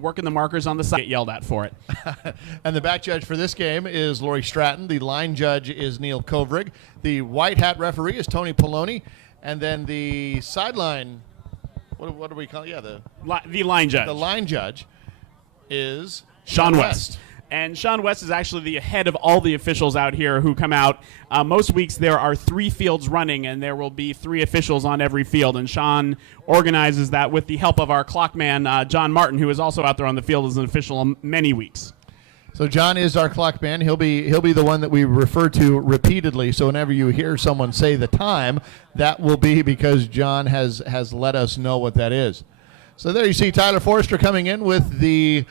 working the markers on the side, get yelled at for it. And the back judge for this game is Lori Stratton. The line judge is Neil Kovrig. The white hat referee is Tony Poloni. And then the sideline, what do we call it? Yeah, the line judge. The line judge is Sean West. And Sean West is actually the head of all the officials out here who come out. Most weeks there are 3 fields running, and there will be 3 officials on every field. And Sean organizes that with the help of our clock man, John Martin, who is also out there on the field as an official many weeks. So John is our clock man. He'll be the one that we refer to repeatedly. So whenever you hear someone say the time, that will be because John has let us know what that is. So there you see Tyler Foerster coming in with the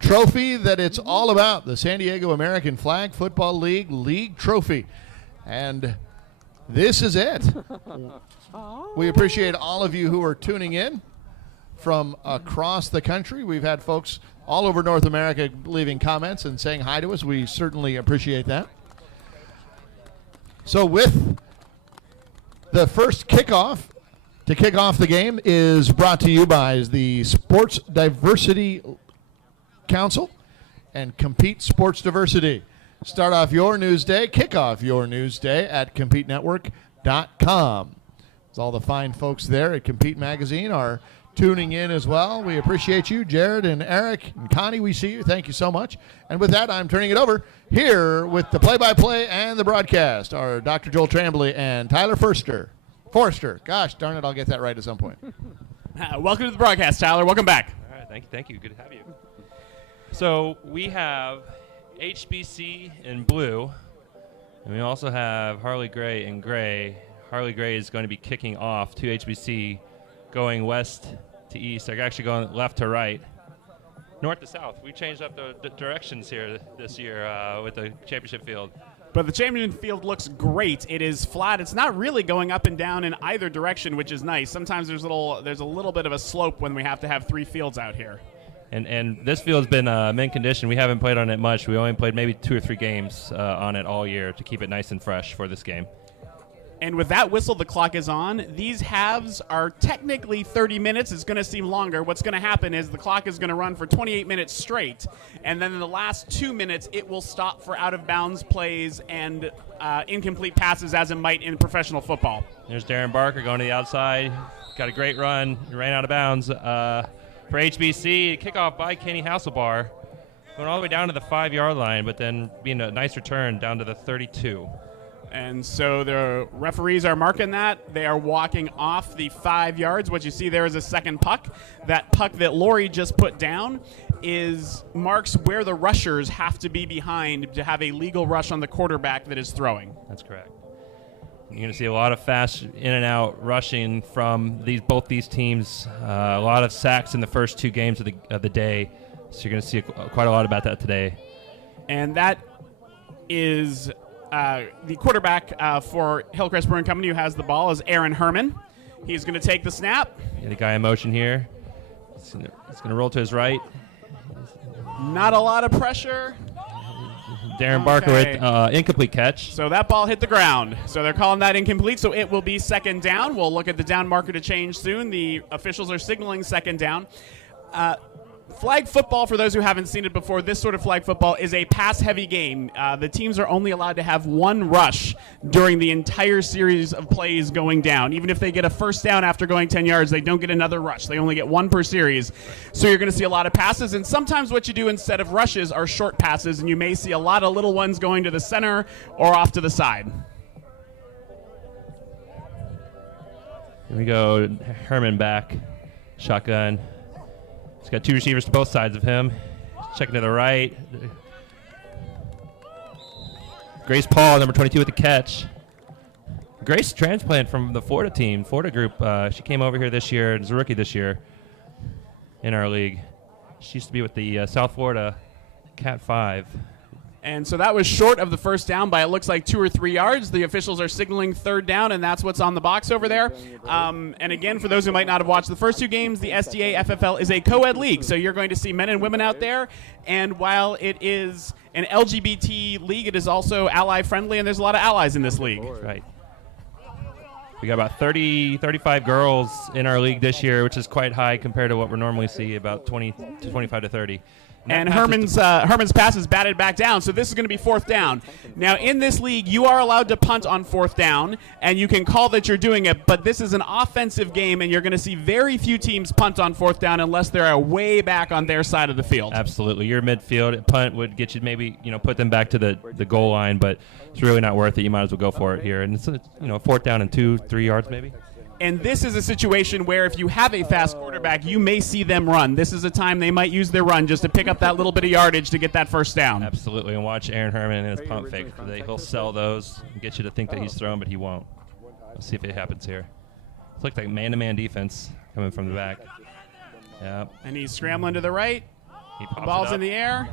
trophy that it's all about, the San Diego American Flag Football League trophy. And this is it. We appreciate all of you who are tuning in from across the country. We've had folks all over North America leaving comments and saying hi to us. We certainly appreciate that. So with the first kickoff, to kick off the game is brought to you by the Sports Diversity Council and Compete Sports Diversity. Start off your news day, kick off your news day at CompeteNetwork.com. As all the fine folks there at Compete Magazine are tuning in as well. We appreciate you, Jared and Eric and Connie. We see you. Thank you so much. And with that, I'm turning it over here with the play-by-play and the broadcast are Dr. Joel Trambley and Tyler Foerster. Gosh darn it, I'll get that right at some point. Welcome to the broadcast, Tyler. Welcome back. All right, thank you. Good to have you. So we have HBC in blue, and we also have Harley Gray in gray. Harley Gray is going to be kicking off to HBC, going west to east. They're actually going left to right, north to south. We changed up the directions here this year with the championship field. But the championship field looks great. It is flat. It's not really going up and down in either direction, which is nice. Sometimes there's a little bit of a slope when we have to have 3 fields out here. And this field's been mint condition. We haven't played on it much. We only played maybe 2 or 3 games on it all year to keep it nice and fresh for this game. And with that whistle, the clock is on. These halves are technically 30 minutes. It's going to seem longer. What's going to happen is the clock is going to run for 28 minutes straight. And then in the last 2 minutes, it will stop for out-of-bounds plays and incomplete passes as it might in professional football. There's Darren Barker going to the outside. Got a great run. He ran out of bounds. For HBC, kickoff by Kenny Hasselbar, going all the way down to the 5-yard line, but then being a nice return down to the 32. And so the referees are marking that. They are walking off the 5 yards. What you see there is a second puck. That puck that Lori just put down marks where the rushers have to be behind to have a legal rush on the quarterback that is throwing. That's correct. You're going to see a lot of fast in and out rushing from both these teams. A lot of sacks in the first 2 games of the day. So you're going to see quite a lot about that today. And that is the quarterback for Hillcrest Brewing Company who has the ball is Aaron Herman. He's going to take the snap. Get a guy in motion here. He's going to roll to his right. Not a lot of pressure. Darren Barker with incomplete catch. So that ball hit the ground. So they're calling that incomplete, so it will be second down. We'll look at the down marker to change soon. The officials are signaling second down. Flag football, for those who haven't seen it before, this sort of flag football is a pass-heavy game. The teams are only allowed to have 1 rush during the entire series of plays going down. Even if they get a first down after going 10 yards, they don't get another rush. They only get 1 per series. So you're going to see a lot of passes, and sometimes what you do instead of rushes are short passes, and you may see a lot of little ones going to the center or off to the side. Here we go, Herman back, shotgun. He's got 2 receivers to both sides of him. Checking to the right. Grace Paul, number 22 with the catch. Grace transplant from the Florida team, Florida group. She came over here this year as a rookie this year in our league. She used to be with the South Florida Cat 5. And so that was short of the first down by, it looks like, 2 or 3 yards. The officials are signaling third down, and that's what's on the box over there. And again, for those who might not have watched the first 2 games, the SDAFFL is a co-ed league. So you're going to see men and women out there. And while it is an LGBT league, it is also ally-friendly, and there's a lot of allies in this league. Right. We got about 35 girls in our league this year, which is quite high compared to what we normally see, about 20 to 25 to 30. And Herman's pass is batted back down, so this is going to be 4th down. Now, in this league, you are allowed to punt on 4th down, and you can call that you're doing it, but this is an offensive game, and you're going to see very few teams punt on 4th down unless they're way back on their side of the field. Absolutely. Your midfield punt would get you maybe, put them back to the goal line, but it's really not worth it. You might as well go for it here. And it's, 4th down and 2-3 yards maybe. And this is a situation where if you have a fast quarterback, you may see them run. This is a time they might use their run just to pick up that little bit of yardage to get that 1st down. Absolutely. And watch Aaron Herman and his pump fake. He'll sell those and get you to think that he's throwing, but he won't. Let's see if it happens here. It looks like man-to-man defense coming from the back. Yeah. And he's scrambling to the right. The ball's in the air.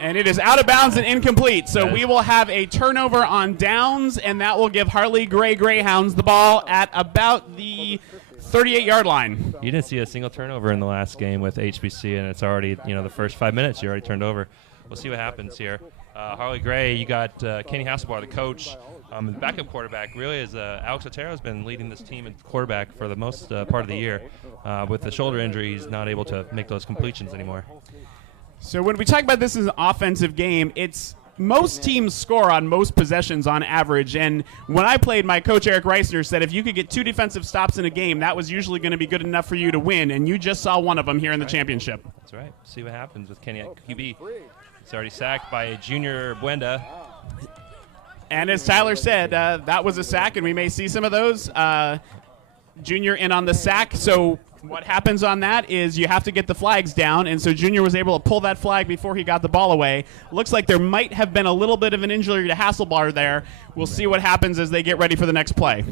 And it is out of bounds and incomplete. So we will have a turnover on downs, and that will give Harley Gray Grayhounds the ball at about the 38-yard line. You didn't see a single turnover in the last game with HBC, and it's already, the first 5 minutes you already turned over. We'll see what happens here. Harley Gray, you got Kenny Hasselbar, the coach. The backup quarterback really is Alex Otero has been leading this team at quarterback for the most part of the year. With the shoulder injury, he's not able to make those completions anymore. So when we talk about this as an offensive game, it's most teams score on most possessions on average. And when I played, my coach Eric Reisner said if you could get 2 defensive stops in a game, that was usually going to be good enough for you to win. And you just saw one of them here in the championship. That's right. See what happens with Kenny at QB. He's already sacked by Junior Buenda. And as Tyler said, that was a sack, and we may see some of those. Junior in on the sack. So what happens on that is you have to get the flags down, and so Junior was able to pull that flag before he got the ball away. Looks like there might have been a little bit of an injury to Hasselbar there. We'll see what happens as they get ready for the next play.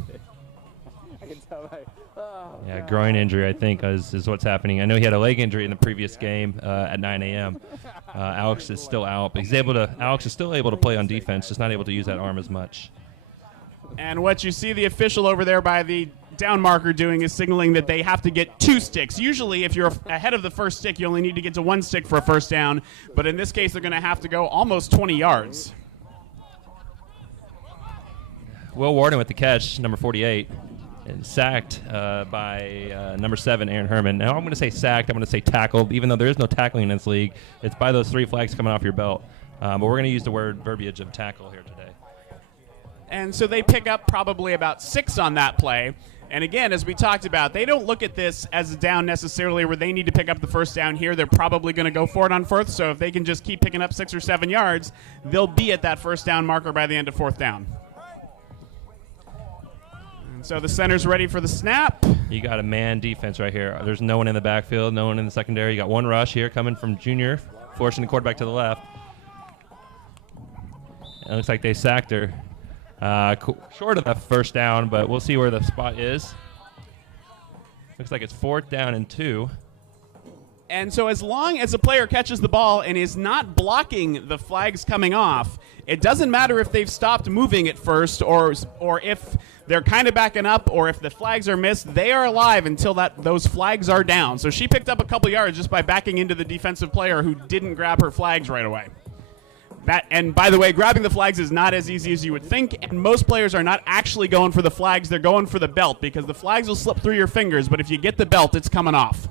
Yeah, groin injury, I think, is what's happening. I know he had a leg injury in the previous game at 9 a.m. Alex is still out, but Alex is still able to play on defense, just not able to use that arm as much. And what you see the official over there by the down marker doing is signaling that they have to get 2 sticks. Usually if you're ahead of the first stick, you only need to get to 1 stick for a 1st down, but in this case they're going to have to go almost 20 yards. Will Warden with the catch, number 48, and sacked by number 7, Aaron Herman. Now I'm going to say sacked, I'm going to say tackled, even though there is no tackling in this league. It's by those 3 flags coming off your belt. But we're going to use the word verbiage of tackle here today. And so they pick up probably about 6 on that play. And again, as we talked about, they don't look at this as a down necessarily where they need to pick up the 1st down here. They're probably going to go for it on 4th. So if they can just keep picking up 6 or 7 yards, they'll be at that 1st down marker by the end of 4th down. And so the center's ready for the snap. You got a man defense right here. There's no one in the backfield, no one in the secondary. You got 1 rush here coming from Junior, forcing the quarterback to the left. It looks like they sacked her. Short of the 1st down, but we'll see where the spot is. Looks like it's 4th down and 2. And so as long as a player catches the ball and is not blocking the flags coming off, it doesn't matter if they've stopped moving at first or if they're kind of backing up or if the flags are missed. They are alive until those flags are down. So she picked up a couple yards just by backing into the defensive player who didn't grab her flags right away. And by the way, grabbing the flags is not as easy as you would think, and most players are not actually going for the flags. They're going for the belt because the flags will slip through your fingers, but if you get the belt, it's coming off.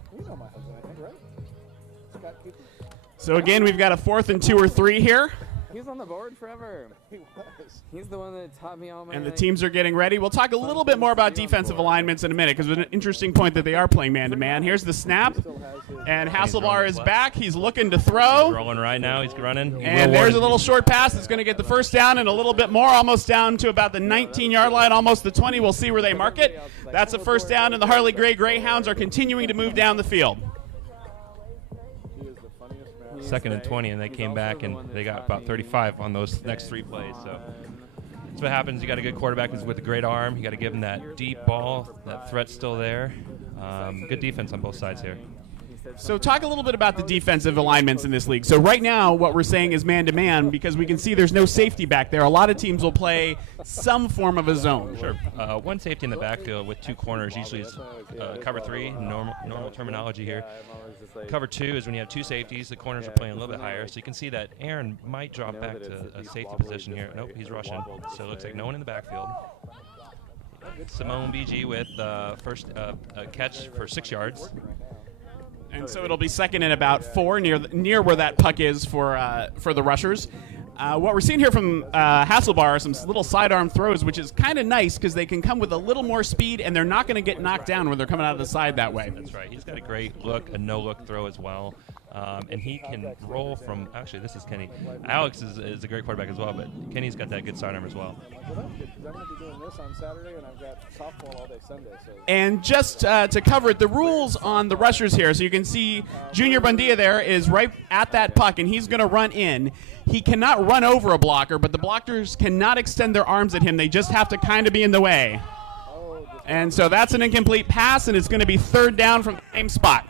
So again, we've got a 4th and 2 or 3 here. He was on the board forever. He was. He's the one that taught me all my. And the teams are getting ready. We'll talk a little bit more about defensive alignments in a minute because it's an interesting point that they are playing man-to-man. Here's the snap, and Hasselbar is back. He's looking to throw. He's rolling right now. He's running. And there's a little short pass that's going to get the 1st down and a little bit more, almost down to about the 19-yard line, almost the 20. We'll see where they mark it. That's a 1st down, and the Harley Gray Grayhounds are continuing to move down the field. 2nd and 20, and they came back and they got about 35 on those next 3 plays. So that's what happens. You got a good quarterback who's with a great arm. You got to give him that deep ball. That threat's still there. Good defense on both sides here. So talk a little bit about the defensive alignments in this league. So right now what we're saying is man-to-man because we can see there's no safety back there. A lot of teams will play some form of a zone. Sure. 1 safety in the backfield with 2 corners usually is cover 3, normal terminology here. Cover 2 is when you have 2 safeties. The corners are playing a little bit higher. So you can see that Aaron might drop back to a safety position here. Nope, he's rushing. So it looks like no one in the backfield. Simone BG with first catch for 6 yards. And so it'll be second and about 4, near where that puck is for the rushers. What we're seeing here from Hasselbar are some little sidearm throws, which is kind of nice because they can come with a little more speed, and they're not going to get knocked down when they're coming out of the side that way. That's right. He's got a great look, a no-look throw as well. And he can roll from, actually, this is Kenny. Alex is a great quarterback as well, but Kenny's got that good sidearm as well. Well, that's good, because I'm going to be doing this on Saturday, and I've got softball all day Sunday. So. And just to cover it, the rules on the rushers here, so you can see Junior Bundia there is right at that puck, and he's going to run in. He cannot run over a blocker, but the blockers cannot extend their arms at him. They just have to kind of be in the way. And so that's an incomplete pass, and it's going to be third down from the same spot.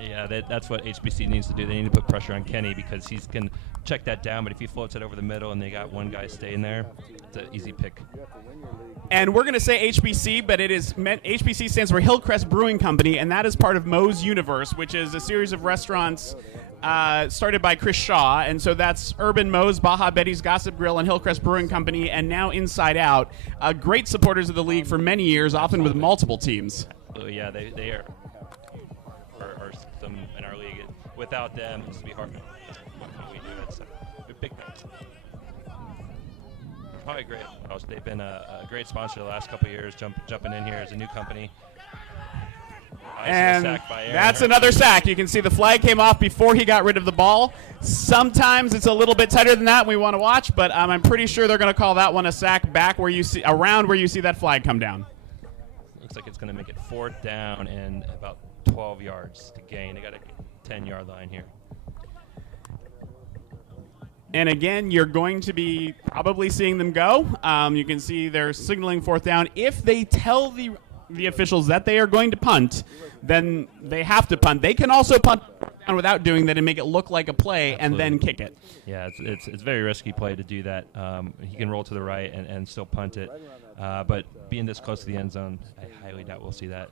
Yeah, that's what HBC needs to do. They need to put pressure on Kenny because he can check that down, but if he floats it over the middle and they got one guy staying there, it's an easy pick. And we're going to say HBC, but it is meant HBC stands for Hillcrest Brewing Company, and that is part of Moe's Universe, which is a series of restaurants started by Chris Shaw. And so that's Urban Moe's, Baja Betty's, Gossip Grill, and Hillcrest Brewing Company, and now Inside Out. Great supporters of the league for many years, often with multiple teams. Yeah, they are some in our league. Without them, it's be hard. We do it. So we pick them. Probably great. They've been a great sponsor the last couple of years. Jumping in here as a new company. And that's another sack. You can see the flag came off before he got rid of the ball. Sometimes it's a little bit tighter than that, and we want to watch, but I'm pretty sure they're going to call that one a sack back where you see around where you see that flag come down. Looks like it's going to make it 4th down and about 12 yards to gain. They got a 10-yard line here. And again, you're going to be probably seeing them go. You can see they're signaling 4th down. If they tell the officials that they are going to punt, then they have to punt. They can also punt down without doing that and make it look like a play. Absolutely. And then kick it. Yeah, it's very risky play to do that. He can roll to the right and still punt it. But being this close to the end zone, I highly doubt we'll see that.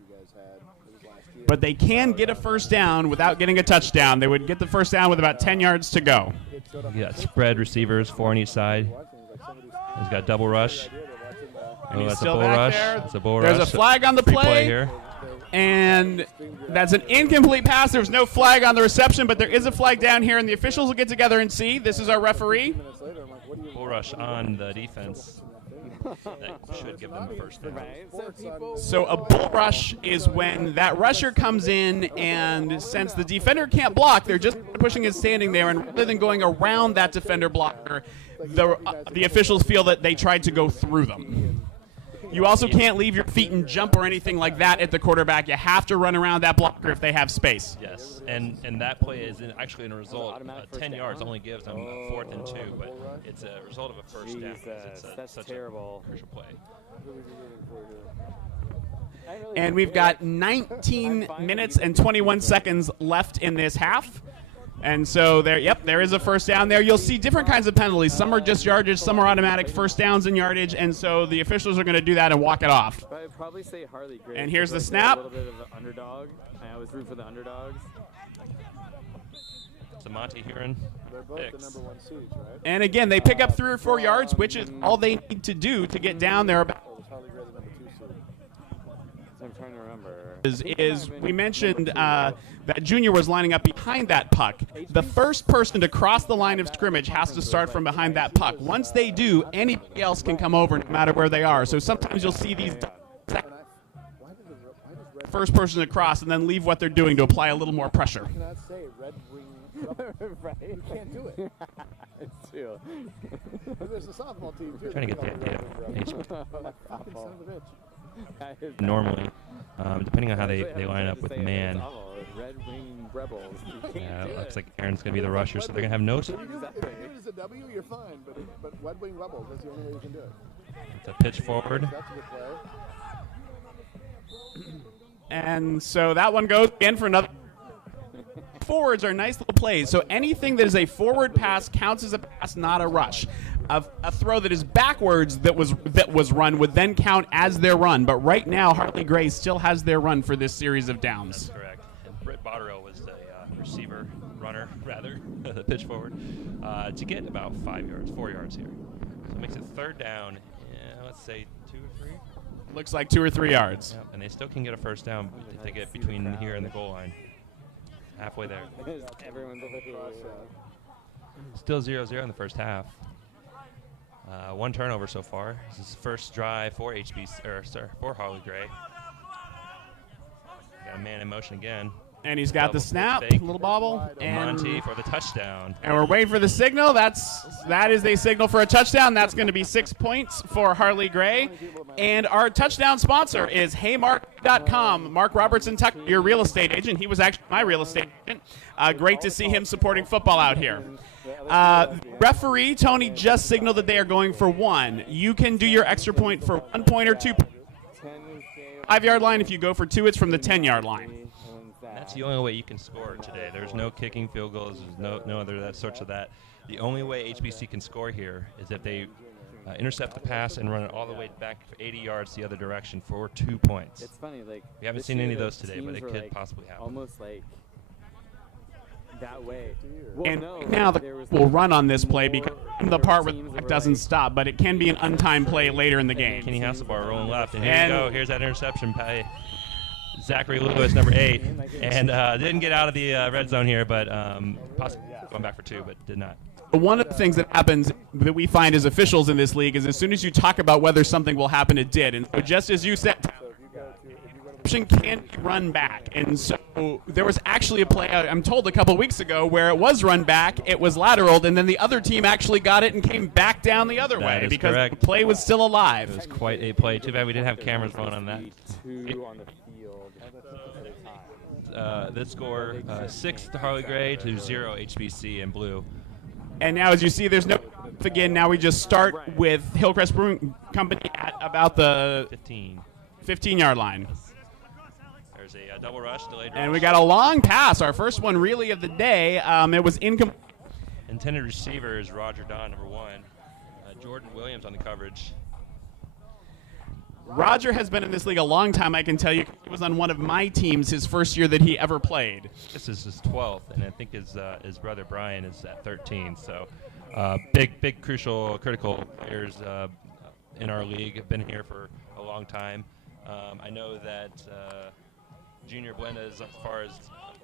But they can get a 1st down without getting a touchdown. They would get the 1st down with about 10 yards to go. You got spread receivers, 4 on each side. He's got double rush. And he's that's still a bull back rush. there. That's a bull There's rush. a flag on the Free play here. And that's an incomplete pass. There's no flag on the reception, but there is a flag down here, and the officials will get together and see. This is our referee. Bull rush on the defense. That should give them a 1st down. So a bull rush is when that rusher comes in, and since the defender can't block, they're just pushing his standing there, and rather than going around that defender blocker, the officials feel that they tried to go through them. You also can't leave your feet and jump or anything like that at the quarterback. You have to run around that blocker if they have space. Yes, and that play is actually in a result. 10 yards only gives them a 4th and 2, but it's a result of a 1st down. That's such terrible. A crucial play. And we've got 19 minutes and 21 seconds left in this half. And so there is a 1st down there. You'll see different kinds of penalties. Some are just yardage, some are automatic 1st downs and yardage, and so the officials are going to do that and walk it off. I'd probably say Harley Gray. And here's the A snap. little bit of an underdog. I always root for the underdogs. So Monty Huron picks. And again, they pick up 3 or 4 yards, which is all they need to do to get down there. I'm trying to remember. Is we mentioned that Junior was lining up behind that puck. The first person to cross the line of scrimmage has to start from behind that puck. Once they do, anybody else can come over no matter where they are. So sometimes you'll see these first person to cross and then leave what they're doing to apply a little more pressure. Right. You can't do it. It's true. There's a softball team too. Trying to get the idea. Guys, Normally, depending on how they line up with man. Red Wing Rebels. Yeah, it looks like Aaron's going to be the rusher, so they're going to have no. If you do it as a W, you're fine, but Red Wing Rebels, that's the only way you can do it. It's a pitch forward. That's a good play. And so that one goes in for another. Forwards are nice little plays. So anything that is a forward pass counts as a pass, not a rush. A throw that is backwards that was run would then count as their run. But right now, Harley Gray still has their run for this series of downs. That's correct. And Britt Botterill was the receiver, runner, rather, the pitch forward, to get about 4 yards here. So it makes it 3rd down, let's say 2 or 3. Looks like 2 or 3 yards. Yep, and they still can get a first down if they get between here and the goal line. Halfway there. Everyone's over here. Still 0-0 in the first half. 1 turnover so far. This is the first drive for for Harley Gray. Got a man in motion again. And he's got the snap, little bobble, and Monty for the touchdown. And we're waiting for the signal. That is a signal for a touchdown. That's going to be 6 points for Harley Gray. And our touchdown sponsor is Haymark.com. Mark Robertson, your real estate agent. He was actually my real estate agent. Great to see him supporting football out here. Referee Tony just signaled that they are going for 1. You can do your extra point for 1 point or 2 points. 5-yard line. If you go for 2, it's from the 10-yard line. That's the only way you can score today. There's no kicking field goals. There's no other sorts of that. The only way HBC can score here is if they intercept the pass and run it all the way back 80 yards the other direction for 2 points. It's funny, like we haven't seen any of those today, but it could possibly happen. Almost like that way. And now we'll run on this play because the part where it doesn't stop, but it can be an untimed play later in the game. Kenny Hasselbar rolling left, and here you go. Here's that interception by Zachary Lewis, number 8, and didn't get out of the red zone here, but possibly going back for 2, but did not. One of the things that happens that we find as officials in this league is as soon as you talk about whether something will happen, it did. And so just as you said, can run back. And so there was actually a play, I'm told, a couple weeks ago where it was run back, it was lateraled, and then the other team actually got it and came back down the other way because the play was still alive. It was quite a play. Too bad we didn't have cameras rolling on that. This score 6 to Harley Gray to 0 HBC in blue. And now, as you see, there's no again. Now we just start with Hillcrest Brewing Company at about the 15-yard line. There's a double rush, delayed rush. And we got a long pass, our first one really of the day. It was incomplete. Intended receiver is Roger Don, number 1. Jordan Williams on the coverage. Roger has been in this league a long time, I can tell you. He was on one of my teams his first year that he ever played. This is his 12th, and I think his brother Brian is at 13. So big, crucial, critical players in our league have been here for a long time. I know that Junior Blenda, as far as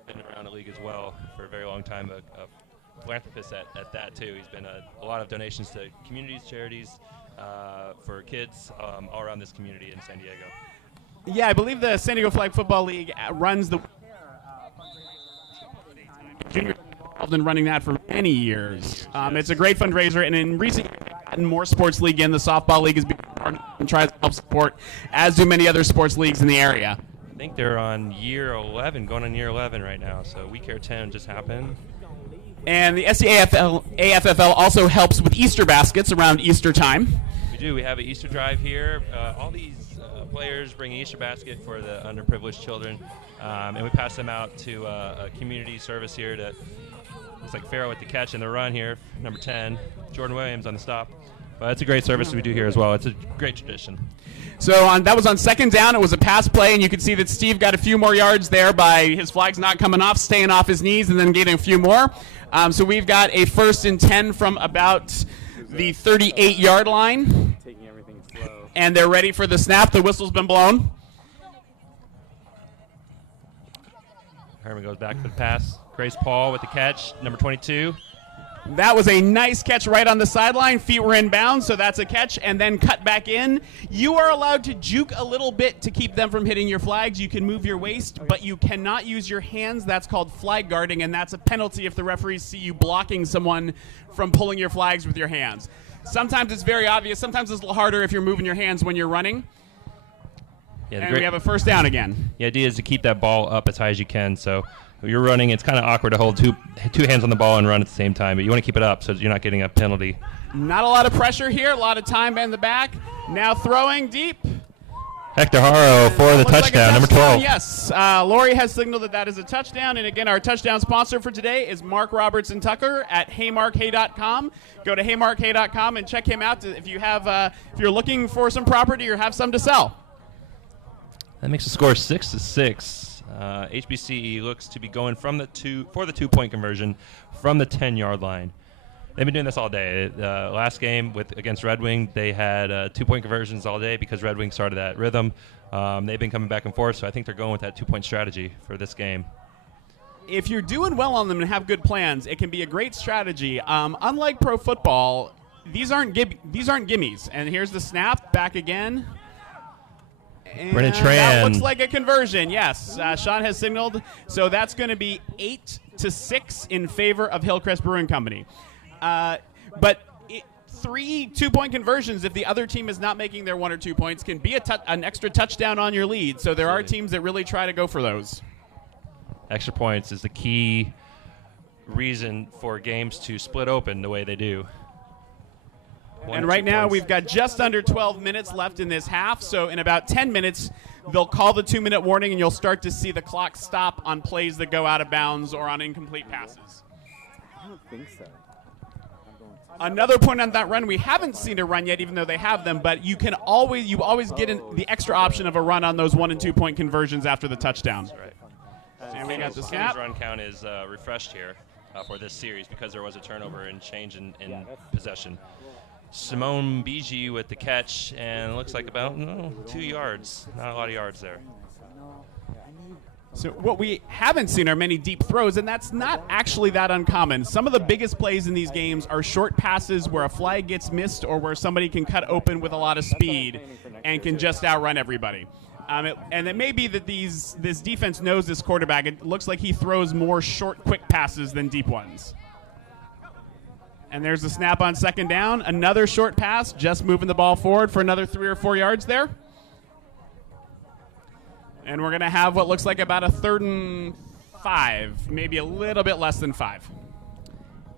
been around the league as well for a very long time, a philanthropist at that too. He's been a lot of donations to communities, charities, for kids all around this community in San Diego. Yeah, I believe the San Diego Flag Football League runs the junior involved in running that for many years. It's a great fundraiser, and in recent years, more sports league in the softball league has been and tries to help support, as do many other sports leagues in the area. I think they're on year 11, going on year 11 right now. So We Care 10 just happened. And the SDAFFL also helps with Easter baskets around Easter time. We do. We have an Easter drive here. All these players bring an Easter basket for the underprivileged children, and we pass them out to a community service here to, looks like Farrow with the catch and the run here, number 10, Jordan Williams on the stop. But it's a great service we do here as well. It's a great tradition. So that was on second down. It was a pass play, and you can see that Steve got a few more yards there by his flags not coming off, staying off his knees, and then getting a few more. So we've got a 1st and 10 from about the 38-yard line. Taking everything slow. And they're ready for the snap. The whistle's been blown. Herman goes back for the pass. Grace Paul with the catch, number 22. That was a nice catch right on the sideline. Feet were in bounds, so that's a catch, and then cut back in. You are allowed to juke a little bit to keep them from hitting your flags. You can move your waist, but you cannot use your hands. That's called flag guarding, and that's a penalty if the referees see you blocking someone from pulling your flags with your hands. Sometimes it's very obvious. Sometimes it's a little harder if you're moving your hands when you're running. Yeah, and we have a 1st down again. The idea is to keep that ball up as high as you can, so when you're running, it's kind of awkward to hold two hands on the ball and run at the same time, but you want to keep it up so you're not getting a penalty. Not a lot of pressure here, a lot of time in the back. Now throwing deep. Hector Haro for the touchdown, number 12. Yes, Lori has signaled that is a touchdown, and again, our touchdown sponsor for today is Mark Robertson Tucker at haymarkhay.com. Go to haymarkhay.com and check him out if you're looking for some property or have some to sell. That makes the score 6-6. HBCE looks to be going for the 2-point conversion from the 10-yard line. They've been doing this all day. Last game against Red Wing, they had 2-point conversions all day because Red Wing started that rhythm. They've been coming back and forth, so I think they're going with that 2-point strategy for this game. If you're doing well on them and have good plans, it can be a great strategy. Unlike pro football, these aren't gimmies. And here's the snap, back again. And Brennan Tran. That looks like a conversion, yes. Sean has signaled. So that's going to be 8-6 in favor of Hillcrest Brewing Company. But 3 2-point conversions, if the other team is not making their 1 or 2 points, can be an extra touchdown on your lead. So there are teams that really try to go for those. Extra points is the key reason for games to split open the way they do. And right now we've got just under 12 minutes left in this half, so in about 10 minutes they'll call the 2-minute warning and you'll start to see the clock stop on plays that go out of bounds or on incomplete passes. I don't think so. Another point on that run, we haven't seen a run yet even though they have them, but you always get the extra option of a run on those 1 and 2 point conversions after the touchdown. That's right. And we got the Kenny's snap. run count is refreshed here for this series because there was a turnover and change in possession. Simone Bigi with the catch, and it looks like about 2 yards. Not a lot of yards there. So what we haven't seen are many deep throws, and that's not actually that uncommon. Some of the biggest plays in these games are short passes where a flag gets missed or where somebody can cut open with a lot of speed and can just outrun everybody. And it may be that this defense knows this quarterback. It looks like he throws more short, quick passes than deep ones. And there's the snap on 2nd down. Another short pass, just moving the ball forward for another 3 or 4 yards there. And we're going to have what looks like about a 3rd and 5, maybe a little bit less than 5.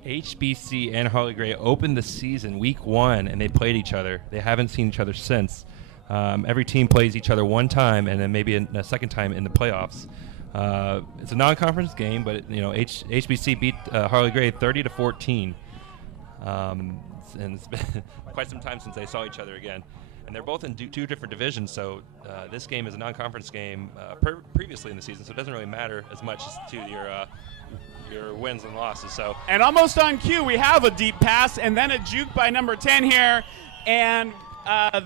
HBC and Harley Gray opened the season week 1, and they played each other. They haven't seen each other since. Every team plays each other one time, and then maybe a second time in the playoffs. It's a non-conference game, but HBC beat Harley Gray 30-14. And it's been quite some time since they saw each other again. And they're both in 2 different divisions, so this game is a non-conference game previously in the season, so it doesn't really matter as much as to your wins and losses. So. And almost on cue, we have a deep pass and then a juke by number 10 here, and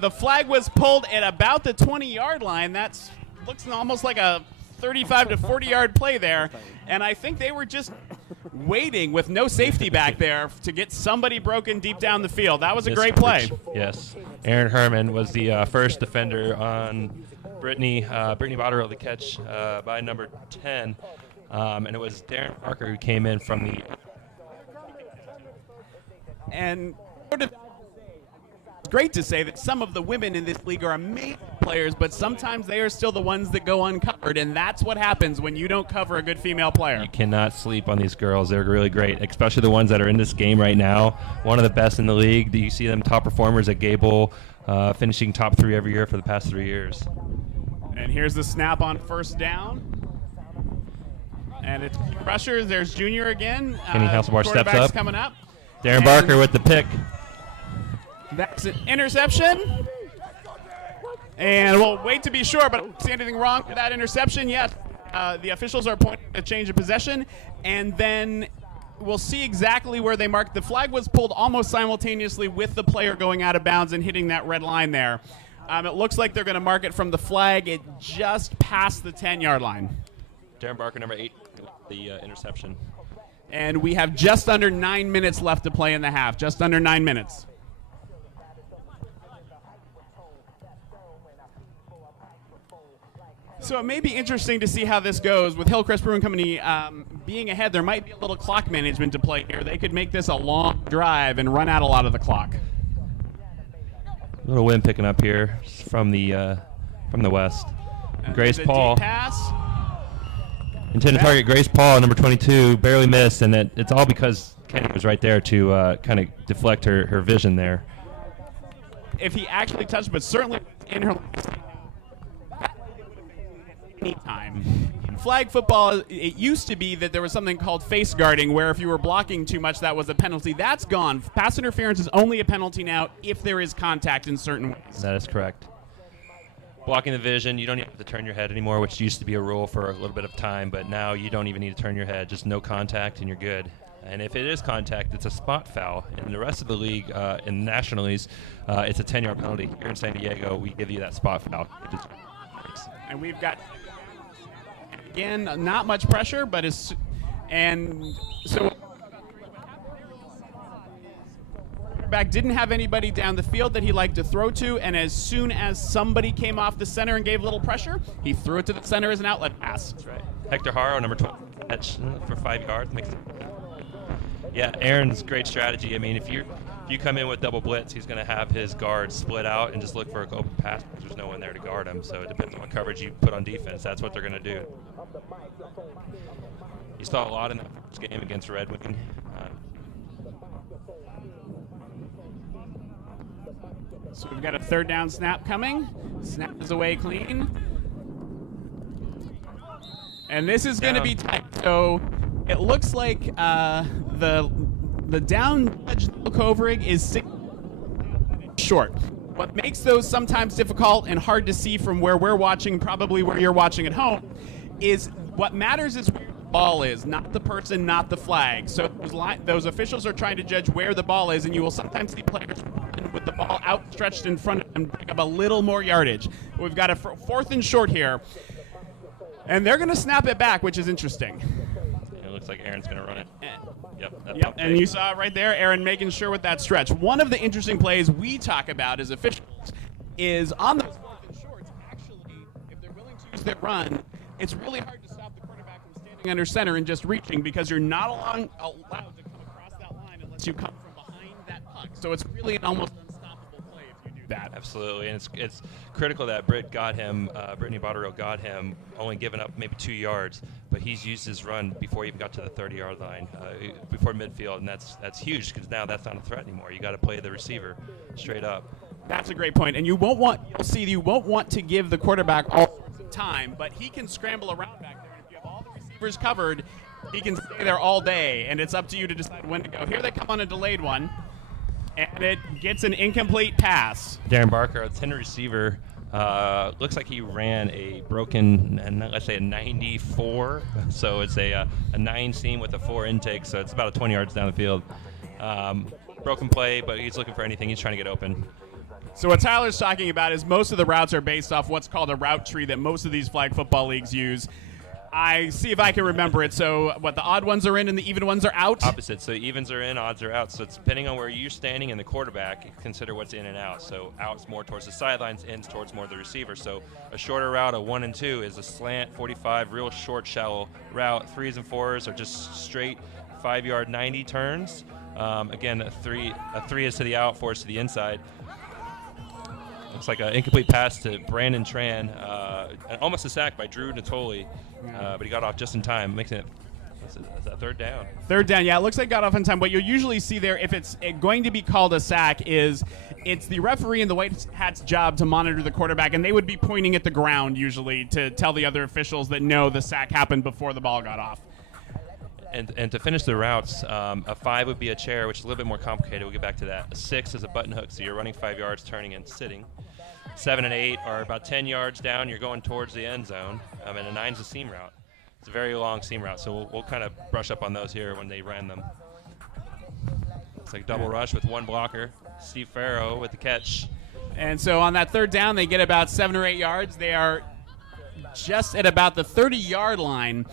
the flag was pulled at about the 20-yard line. That looks almost like a 35 to 40-yard play there, and I think they were just waiting with no safety back there to get somebody broken deep down the field. That was a great play. Yes. Aaron Herman was the first defender on Brittany Botterill, the catch by number 10, and it was Darren Parker who came in from the... And great to say that some of the women in this league are amazing players, but sometimes they are still the ones that go uncovered, and that's what happens when you don't cover a good female player. You cannot sleep on these girls. They're really great, especially the ones that are in this game right now. One of the best in the league. You see them top performers at Gable, finishing top 3 every year for the past 3 years. And here's the snap on 1st down. And it's pressure. There's Junior again. Kenny Hasselbar steps up. Coming up. Darren Barker with the pick. That's an interception. And we'll wait to be sure, but I don't see anything wrong with that interception yet. The officials are pointing a change of possession, and then we'll see exactly where they mark. The flag was pulled almost simultaneously with the player going out of bounds and hitting that red line there. It looks like they're going to mark it from the flag at just past the 10-yard line. Darren Barker, number 8, the interception. And we have just under 9 minutes left to play in the half, just under 9 minutes. So it may be interesting to see how this goes. With Hillcrest Brewing Company being ahead, there might be a little clock management to play here. They could make this a long drive and run out a lot of the clock. A little wind picking up here from the west. Grace Paul. Deep pass. Intended target Grace Paul, number 22, barely missed, and it's all because Kenny was right there to kind of deflect her vision there. If he actually touched, but certainly in her time. In flag football, it used to be that there was something called face guarding, where if you were blocking too much, that was a penalty. That's gone. Pass interference is only a penalty now if there is contact in certain ways. That is correct. Blocking the vision, you don't even have to turn your head anymore, which used to be a rule for a little bit of time, but now you don't even need to turn your head. Just no contact, and you're good. And if it is contact, it's a spot foul. In the rest of the league, in the National Leagues, it's a 10-yard penalty. Here in San Diego, we give you that spot foul. And we've got, again, not much pressure, but so back didn't have anybody down the field that he liked to throw to, and as soon as somebody came off the center and gave a little pressure, he threw it to the center as an outlet pass. That's right. Hector Haro, number 12, catch for 5 yards. Yeah, Aaron's great strategy. I mean, if you come in with double blitz, he's going to have his guards split out and just look for an open pass because there's no one there to guard him. So it depends on what coverage you put on defense. That's what they're going to do. You saw a lot in the first game against Red Wing. So we've got a third down snap coming. Snap is away clean. And this is going to be tight. So it looks like the down edge Kovrig is short. What makes those sometimes difficult and hard to see from where we're watching, probably where you're watching at home, is what matters is where the ball is, not the person, not the flag. So those officials are trying to judge where the ball is, and you will sometimes see players with the ball outstretched in front of them pick up a little more yardage. We've got a fourth and short here, and they're going to snap it back, which is interesting. It looks like Aaron's going to run it. Yep, and you saw it right there, Aaron making sure with that stretch. One of the interesting plays we talk about as officials is on those fourth and shorts, actually, if they're willing to use their run, it's really hard to stop the quarterback from standing under center and just reaching because you're not allowed to come across that line unless you come from behind that puck. So it's really an almost unstoppable play if you do that. Absolutely, and it's critical that Brittany Botterill got him, only giving up maybe 2 yards, but he's used his run before he even got to the 30-yard line, before midfield, and that's huge because now that's not a threat anymore. You got to play the receiver straight up. That's a great point, and you won't want to give the quarterback all the time, but he can scramble around back there, and if you have all the receivers covered, he can stay there all day, and it's up to you to decide when to go. Here they come on a delayed one, and it gets an incomplete pass. Darren Barker, a 10 receiver, looks like he ran a broken, let's say a 94, so it's a 9 seam with a 4 intake, so it's about 20 yards down the field. Broken play, but he's looking for anything. He's trying to get open. So what Tyler's talking about is most of the routes are based off what's called a route tree that most of these flag football leagues use. I see if I can remember it. So what, the odd ones are in and the even ones are out? Opposite. So evens are in, odds are out. So it's depending on where you're standing and the quarterback, you consider what's in and out. So out's more towards the sidelines, ins towards more the receiver. So a shorter route, a 1 and 2, is a slant 45, real short, shallow route. 3s and 4s are just straight 5-yard 90 turns. Again, a three is to the out, 4 is to the inside. Looks like an incomplete pass to Brandon Tran, almost a sack by Drew Natoli, but he got off just in time, making it a third down. Third down, yeah, it looks like got off in time. What you'll usually see there, if it's going to be called a sack, is it's the referee in the white hat's job to monitor the quarterback, and they would be pointing at the ground usually to tell the other officials that no, the sack happened before the ball got off. And to finish the routes, a 5 would be a chair, which is a little bit more complicated. We'll get back to that. A 6 is a button hook, so you're running 5 yards, turning and sitting. 7 and 8 are about 10 yards down. You're going towards the end zone. And a 9 is a seam route. It's a very long seam route, so we'll kind of brush up on those here when they ran them. It's like double rush with 1 blocker. Steve Farrow with the catch. And so on that third down, they get about 7 or 8 yards. They are just at about the 30-yard line.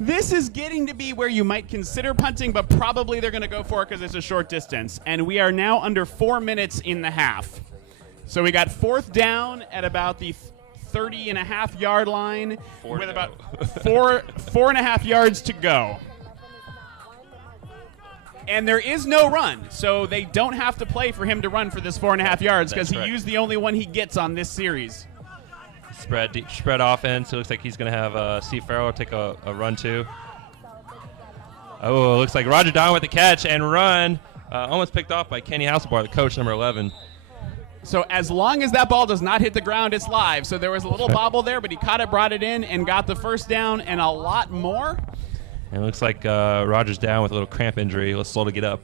This is getting to be where you might consider punting, but probably they're going to go for it because it's a short distance. And we are now under 4 minutes in the half. So we got 4th down at about the 30.5-yard line with about 4.5 yards to go. And there is no run, so they don't have to play for him to run for this 4.5 yards because he used the only one he gets on this series. Spread offense. It looks like he's going to have Steve Farrell take a run too. Oh, it looks like Roger Don with the catch and run. Almost picked off by Kenny Hasselbar, the coach, number 11. So as long as that ball does not hit the ground, it's live. So there was a little bobble there, but he caught it, brought it in, and got the first down and a lot more. And it looks like Roger's down with a little cramp injury. Let's slow to get up.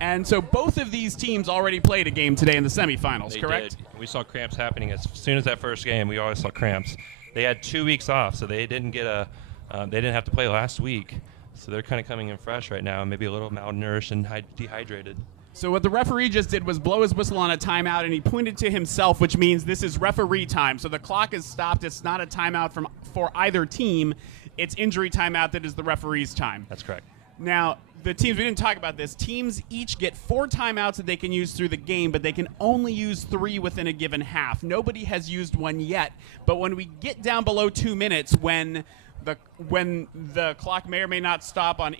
And so both of these teams already played a game today in the semifinals, They correct? did. We saw cramps happening as soon as that first game. We always saw cramps. They had 2 weeks off, so they didn't get they didn't have to play last week. So they're kind of coming in fresh right now, maybe a little malnourished and dehydrated. So what the referee just did was blow his whistle on a timeout, and he pointed to himself, which means this is referee time. So the clock is stopped. It's not a timeout for either team. It's injury timeout that is the referee's time. That's correct. Now, the teams, we didn't talk about this, teams each get 4 timeouts that they can use through the game, but they can only use 3 within a given half. Nobody has used one yet, but when we get down below 2 minutes, when the clock may or may not stop on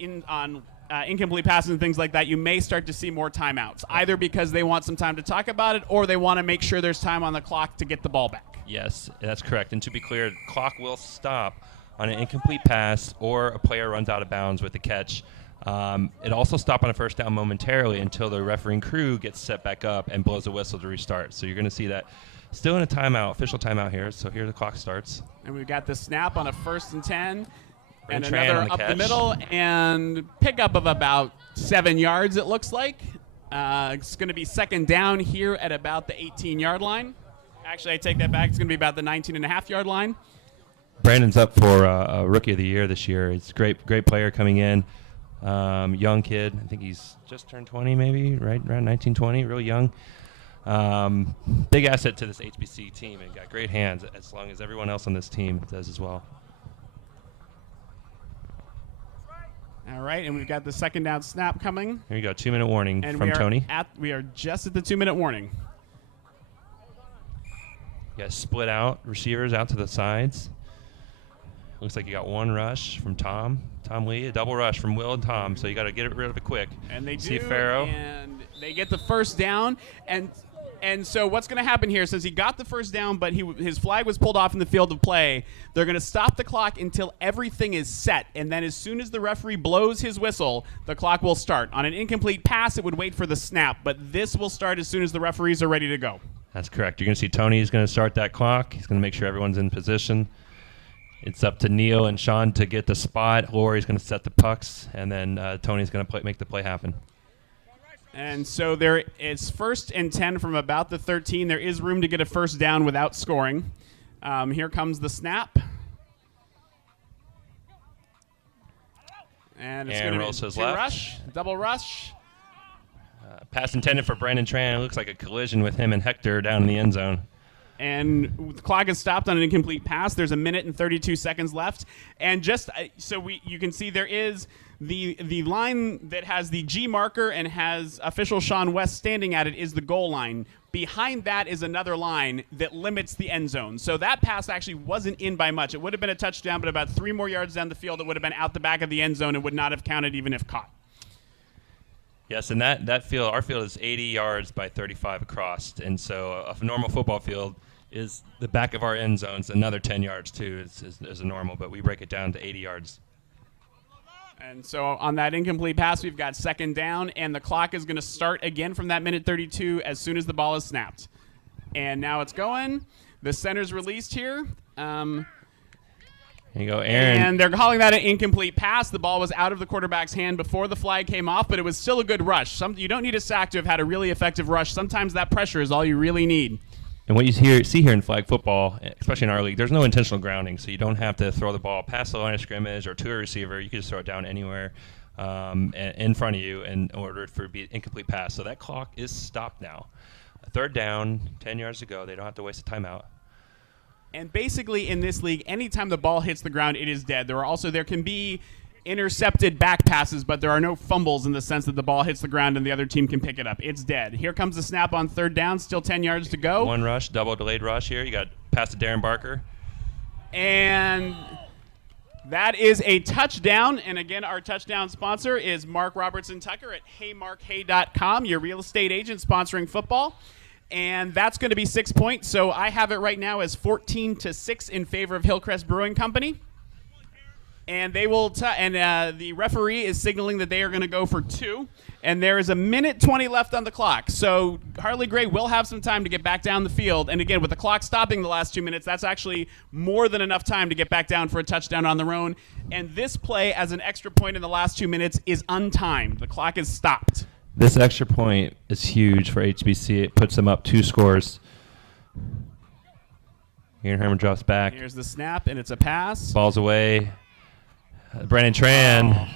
incomplete passes and things like that, you may start to see more timeouts, either because they want some time to talk about it or they want to make sure there's time on the clock to get the ball back. Yes, that's correct. And to be clear, the clock will stop on an incomplete pass or a player runs out of bounds with a catch. It also stops on a first down momentarily until the refereeing crew gets set back up and blows a whistle to restart. So you're going to see that still in a timeout, official timeout here. So here the clock starts. And we've got the snap on a 1st and 10. And Tran another on the up catch. the middle and pickup of about 7 yards, it looks like. It's going to be 2nd down here at about the 18-yard line. Actually, I take that back. It's going to be about the 19.5-yard line. Brandon's up for Rookie of the Year this year. He's a great player coming in. Young kid. I think he's just turned 20 maybe, right around 19, 20, real young. Big asset to this HBC team and got great hands as long as everyone else on this team does as well. All right, and we've got the 2nd down snap coming. Here you go, 2-minute warning And from Tony. We are just at the 2-minute warning. You guys split out, receivers out to the sides. Looks like you got 1 rush from Tom Lee, a double rush from Will and Tom, so you got to get rid of it quick. And they do, See Farrow. and they get the 1st down. And so what's going to happen here, since he got the 1st down, but his flag was pulled off in the field of play, they're going to stop the clock until everything is set. And then as soon as the referee blows his whistle, the clock will start. On an incomplete pass, it would wait for the snap, but this will start as soon as the referees are ready to go. That's correct. You're going to see Tony's going to start that clock. He's going to make sure everyone's in position. It's up to Neil and Sean to get the spot. Lori's going to set the pucks, and then Tony's going to make the play happen. And so there is 1st and 10 from about the 13. There is room to get a 1st down without scoring. Here comes the snap. And it's going to be 2 rush, double rush. Pass intended for Brandon Tran. It looks like a collision with him and Hector down in the end zone. And the clock is stopped on an incomplete pass. There's 1 minute and 32 seconds left. And just so you can see, there is the line that has the G marker and has official Sean West standing at it is the goal line. Behind that is another line that limits the end zone. So that pass actually wasn't in by much. It would have been a touchdown, but about 3 more yards down the field, it would have been out the back of the end zone and would not have counted even if caught. Yes, and that field, our field is 80 yards by 35 across. And so a normal football field is the back of our end zones, another 10 yards too is a normal, but we break it down to 80 yards. And so on that incomplete pass, we've got 2nd down, and the clock is going to start again from that minute 32 as soon as the ball is snapped. And now it's going. The center's released here. Here you go, Aaron. And they're calling that an incomplete pass. The ball was out of the quarterback's hand before the flag came off, but it was still a good rush. You don't need a sack to have had a really effective rush. Sometimes that pressure is all you really need. And what you see here in flag football, especially in our league, there's no intentional grounding, so you don't have to throw the ball past the line of scrimmage or to a receiver. You can just throw it down anywhere in front of you in order for it to be an incomplete pass. So that clock is stopped now. 3rd down, 10 yards to go. They don't have to waste a timeout. And basically in this league, anytime the ball hits the ground, it is dead. There can be intercepted back passes, but there are no fumbles in the sense that the ball hits the ground and the other team can pick it up. It's dead. Here comes the snap on 3rd down, still 10 yards to go. 1 rush, double delayed rush here. You got pass to Darren Barker. And that is a touchdown. And again, our touchdown sponsor is Mark Robertson Tucker at heymarkhey.com, your real estate agent sponsoring football. And that's going to be 6 points. So I have it right now as 14-6 in favor of Hillcrest Brewing Company. And they will, the referee is signaling that they are going to go for 2. And there is 1:20 left on the clock. So Harley Gray will have some time to get back down the field. And again, with the clock stopping the last 2 minutes, that's actually more than enough time to get back down for a touchdown on their own. And this play, as an extra point in the last 2 minutes, is untimed. The clock is stopped. This extra point is huge for HBC. It puts them up 2 scores. Aaron Herman drops back. Here's the snap, and it's a pass. Ball's away. Brandon Tran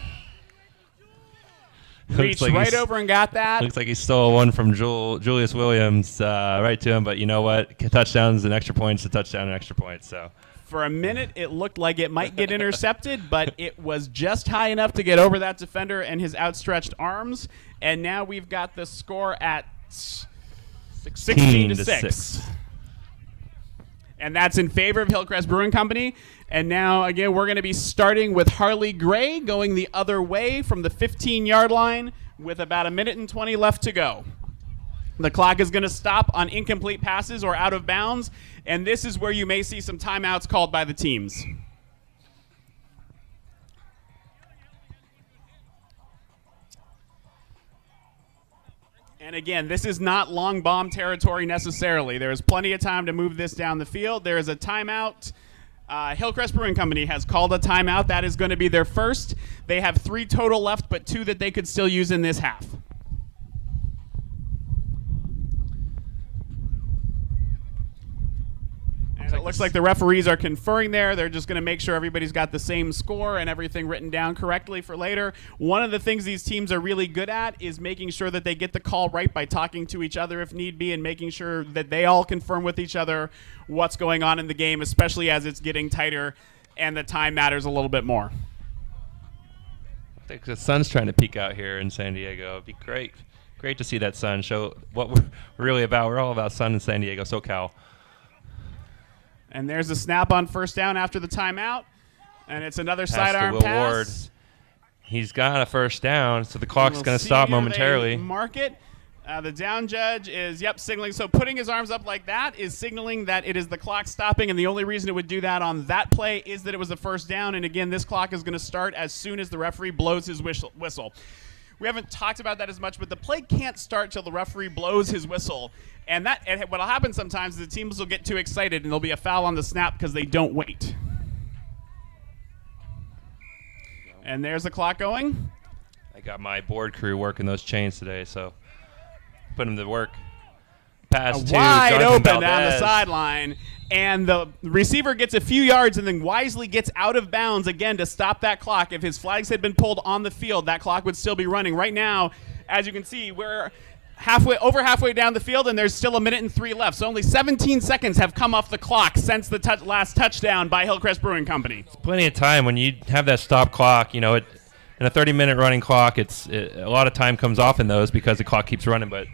Reached like right over and got that. Looks like he stole one from Julius Williams right to him, but you know what? Touchdowns and extra points, a touchdown and extra points. So for a minute, it looked like it might get intercepted, but it was just high enough to get over that defender and his outstretched arms. And now we've got the score at 16-6. And that's in favor of Hillcrest Brewing Company. And now, again, we're going to be starting with Harley Gray going the other way from the 15-yard line with about 1:20 left to go. The clock is going to stop on incomplete passes or out of bounds, and this is where you may see some timeouts called by the teams. And again, this is not long bomb territory necessarily. There is plenty of time to move this down the field. There is a timeout. Hillcrest Brewing Company has called a timeout. That is going to be their first. They have 3 total left, but 2 that they could still use in this half. And it looks like the referees are conferring there. They're just going to make sure everybody's got the same score and everything written down correctly for later. One of the things these teams are really good at is making sure that they get the call right by talking to each other if need be and making sure that they all confirm with each other what's going on in the game, especially as it's getting tighter and the time matters a little bit more. I think the sun's trying to peek out here in San Diego. It'd be great to see that sun show what we're really about. We're all about sun in San Diego, SoCal. And there's a snap on first down after the timeout, and it's another sidearm pass. Ward. He's got a first down, so the clock's going to stop momentarily. Mark it. The down judge is, signaling. So putting his arms up like that is signaling that it is the clock stopping, and the only reason it would do that on that play is that it was a first down. And, again, this clock is going to start as soon as the referee blows his whistle. We haven't talked about that as much, but the play can't start till the referee blows his whistle. And what'll happen sometimes is the teams will get too excited, and there'll be a foul on the snap because they don't wait. And there's the clock going. I got my board crew working those chains today, so put them to work. Pass to wide Jonathan open Valdez. down the sideline, and the receiver gets a few yards and then wisely gets out of bounds again to stop that clock. If his flags had been pulled on the field, that clock would still be running. Right now, as you can see, we're over halfway down the field, and there's still 1:03 left. So only 17 seconds have come off the clock since the last touchdown by Hillcrest Brewing Company. It's plenty of time when you have that stop clock. In a 30-minute running clock, a lot of time comes off in those because the clock keeps running, but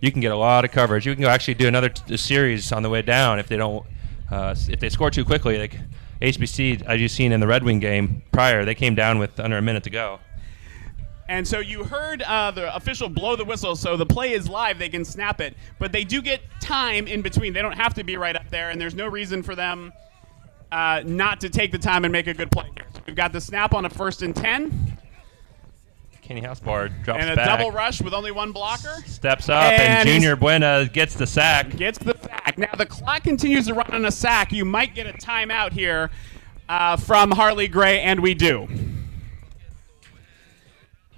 you can get a lot of coverage. You can actually do another series on the way down if they don't. If they score too quickly, like HBC, as you've seen in the Red Wing game prior, they came down with under a minute to go. And so you heard the official blow the whistle, so the play is live. They can snap it, but they do get time in between. They don't have to be right up there, and there's no reason for them not to take the time and make a good play. We've got the snap on a 1st and 10. Kenny Housebard drops and a back. Double rush with only one blocker. Steps up, and Junior Buena gets the sack. Gets the sack. Now the clock continues to run on a sack. You might get a timeout here from Harley Gray, and we do.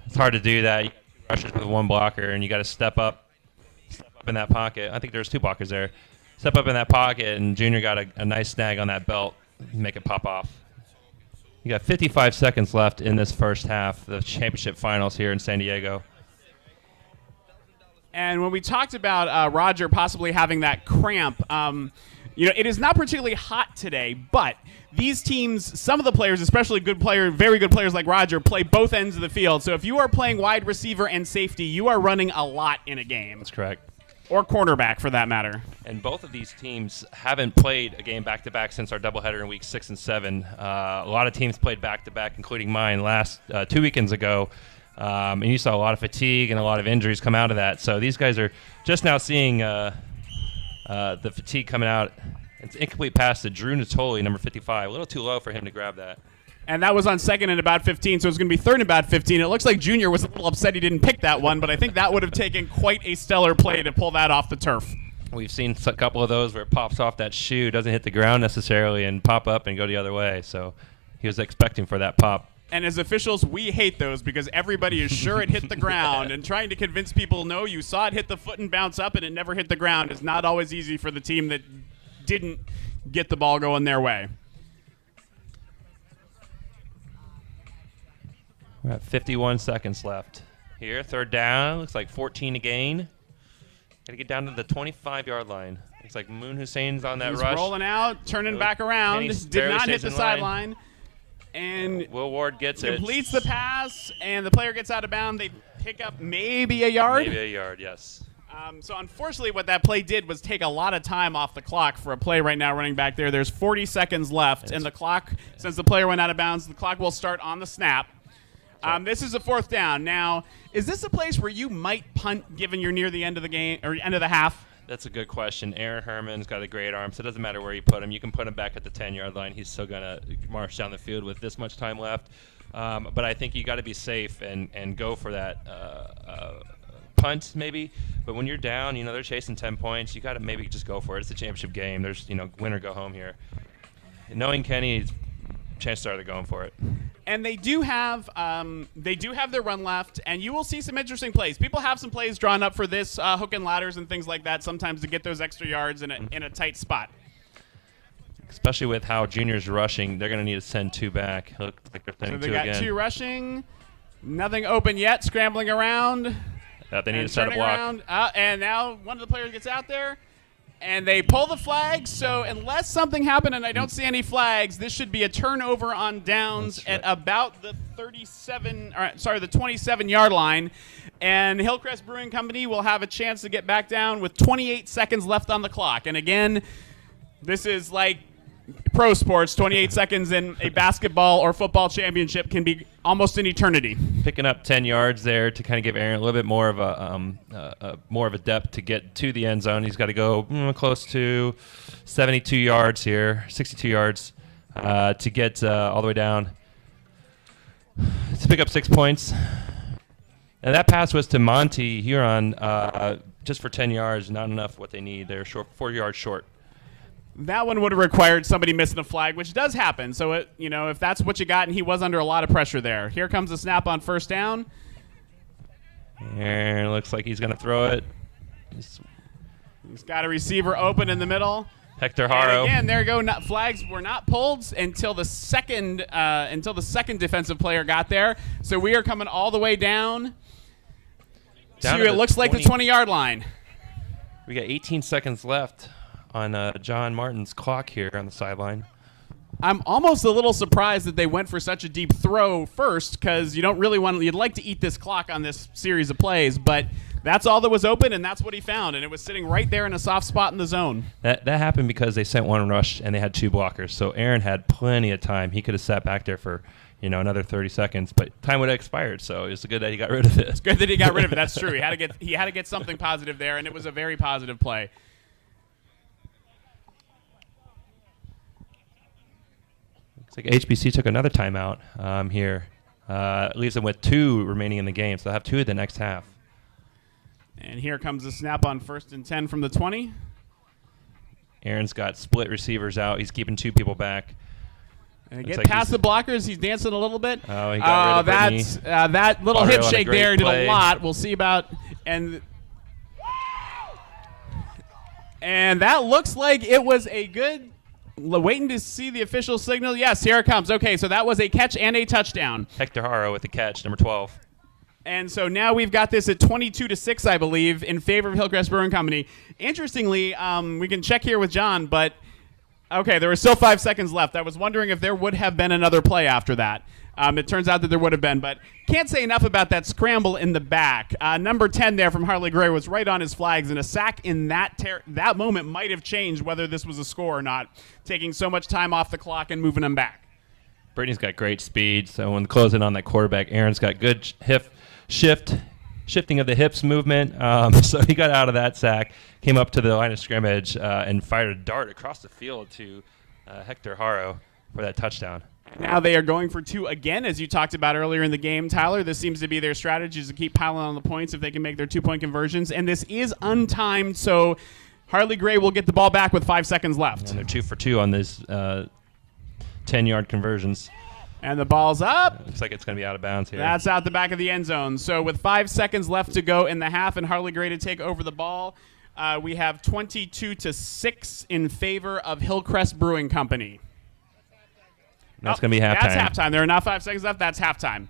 It's hard to do that. You rushes with one blocker, and you got to step up in that pocket. I think there's 2 blockers there. Step up in that pocket, and Junior got a nice snag on that belt, make it pop off. You got 55 seconds left in this first half, the championship finals here in San Diego. And when we talked about Roger possibly having that cramp, it is not particularly hot today, but these teams, some of the players, especially very good players like Roger, play both ends of the field. So if you are playing wide receiver and safety, you are running a lot in a game. That's correct. Or cornerback, for that matter. And both of these teams haven't played a game back-to-back since our doubleheader in weeks 6 and 7. A lot of teams played back-to-back, including mine, last 2 weekends ago. And you saw a lot of fatigue and a lot of injuries come out of that. So these guys are just now seeing the fatigue coming out. It's incomplete pass to Drew Natoli, number 55. A little too low for him to grab that. And that was on 2nd and about 15, so it's going to be 3rd and about 15. It looks like Junior was a little upset he didn't pick that one, but I think that would have taken quite a stellar play to pull that off the turf. We've seen a couple of those where it pops off that shoe, doesn't hit the ground necessarily, and pop up and go the other way. So he was expecting for that pop. And as officials, we hate those because everybody is sure it hit the ground. And trying to convince people, no, you saw it hit the foot and bounce up and it never hit the ground is not always easy for the team that didn't get the ball going their way. We're at 51 seconds left here. Third down. Looks like 14 to gain. Got to get down to the 25-yard line. Looks like Moon Hussein's on that He's rush. rolling out, turning back around. Did not hit the sideline. And Will Ward gets it. Completes the pass, and the player gets out of bounds. They pick up maybe a yard. Maybe a yard, yes. So unfortunately what that play did was take a lot of time off the clock for a play right now running back there. There's 40 seconds left, and the clock, since the player went out of bounds, the clock will start on the snap. This is a 4th down. Now, is this a place where you might punt given you're near the end of the game or end of the half? That's a good question. Aaron Herman's got a great arm, so it doesn't matter where you put him. You can put him back at the 10-yard line. He's still going to march down the field with this much time left. But I think you got to be safe and go for that punt maybe. But when you're down, they're chasing 10 points. You got to maybe just go for it. It's a championship game. There's, win or go home here. And knowing Kenny, chances are they're going for it. And they do have their run left, and you will see some interesting plays. People have some plays drawn up for this, hook and ladders and things like that, sometimes to get those extra yards in a tight spot. Especially with how juniors rushing, they're going to need to send 2 back. Look like they're sending 2 again. So they got 2 rushing, nothing open yet, scrambling around. They need to set a block. Around, and now one of the players gets out there, and they pull the flag. So unless something happened, and I don't see any flags, this should be a turnover on downs at about the 27-yard line. And Hillcrest Brewing Company will have a chance to get back down with 28 seconds left on the clock. And again, this is like pro sports. 28 seconds in a basketball or football championship can be almost an eternity. Picking up 10 yards there to kind of give Aaron a little bit more of a depth to get to the end zone. He's got to go close to 72 yards here, 62 yards to get all the way down to pick up 6 points. And that pass was to Monty Huron just for 10 yards, not enough what they need. They're 4 yards short. That one would have required somebody missing a flag, which does happen. So, if that's what you got, and he was under a lot of pressure there. Here comes the snap on 1st down. And it looks like he's going to throw it. He's got a receiver open in the middle. Hector Haro. And again, there you go. Flags were not pulled until the second defensive player got there. So we are coming all the way down to it looks like the 20-yard line. We got 18 seconds left on John Martin's clock here on the sideline. I'm almost a little surprised that they went for such a deep throw first, because you don't really you'd like to eat this clock on this series of plays, but that's all that was open, and that's what he found, and it was sitting right there in a soft spot in the zone. That happened because they sent 1 rush and they had 2 blockers, so Aaron had plenty of time. He could have sat back there for another 30 seconds, but time would have expired, so it's good that he got rid of it. It's good that he got rid of it. That's true. He had to get something positive there, and it was a very positive play. Looks like HBC took another timeout here. Leaves them with 2 remaining in the game, so they'll have 2 in the next half. And here comes the snap on 1st and 10 from the 20. Aaron's got split receivers out. He's keeping 2 people back. And get past the blockers. He's dancing a little bit. Oh, he got rid of Brittany. That little hip shake there did play. A lot. We'll see about and that looks like it was a good. Waiting to see the official signal. Yes, here it comes. Okay, so that was a catch and a touchdown. Hector Haro with the catch, number 12. And so now we've got this at 22-6, I believe, in favor of Hillcrest Brewing Company. Interestingly, we can check here with John, but okay, there were still 5 seconds left. I was wondering if there would have been another play after that. It turns out that there would have been, but can't say enough about that scramble in the back. Number 10 there from Harley Gray was right on his flags, and a sack in that moment might have changed whether this was a score or not, taking so much time off the clock and moving them back. Brittany's got great speed, so when closing on that quarterback, Aaron's got good shifting of the hips movement, so he got out of that sack, came up to the line of scrimmage, and fired a dart across the field to Hector Haro for that touchdown. Now they are going for 2 again, as you talked about earlier in the game, Tyler. This seems to be their strategy, is to keep piling on the points if they can make their 2-point conversions. And this is untimed, so Harley Gray will get the ball back with 5 seconds left. And they're 2 for 2 on these 10-yard conversions. And the ball's up. Looks like it's going to be out of bounds here. That's out the back of the end zone. So with 5 seconds left to go in the half and Harley Gray to take over the ball, we have 22-6 in favor of Hillcrest Brewing Company. That's going to be halftime. That's halftime. There are now 5 seconds left. That's halftime.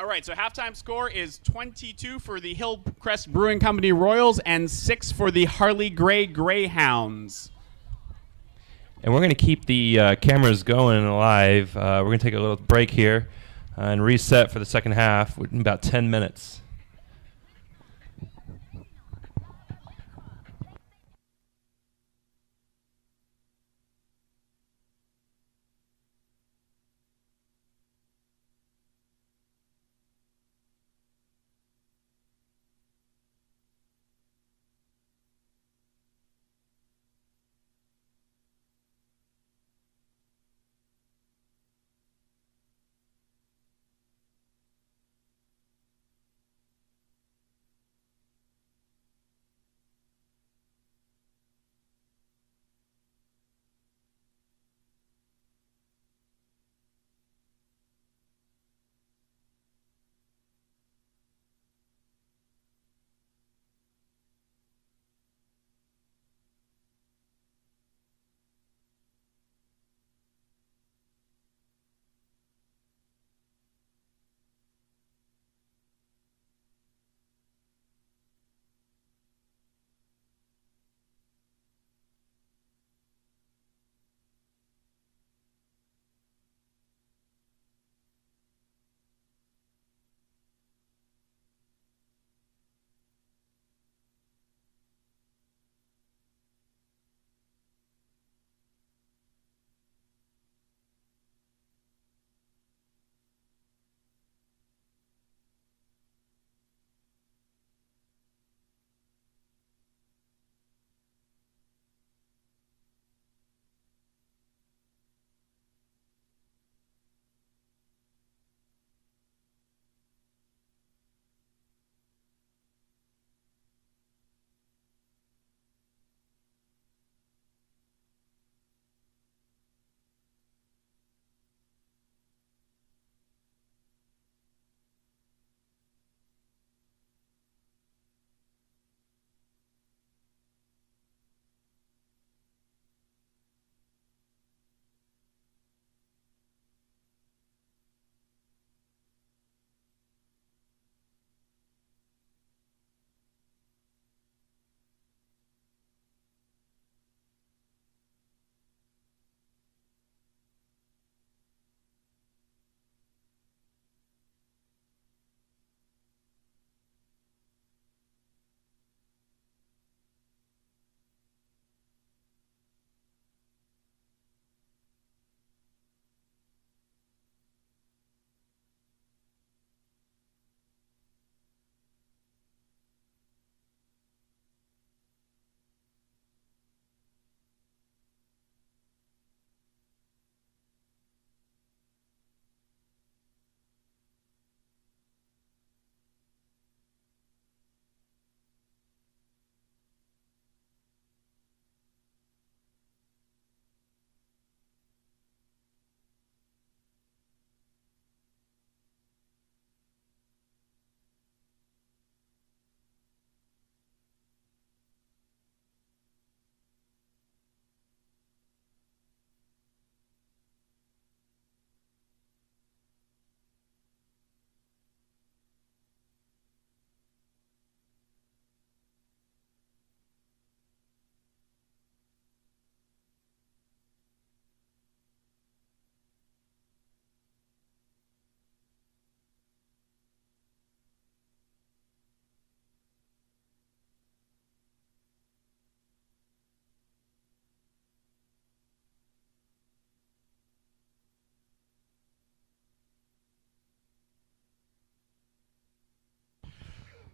All right, so halftime score is 22 for the Hillcrest Brewing Company Royals and 6 for the Harley Gray Grayhounds. And we're going to keep the cameras going live. We're going to take a little break here and reset for the second half in about 10 minutes.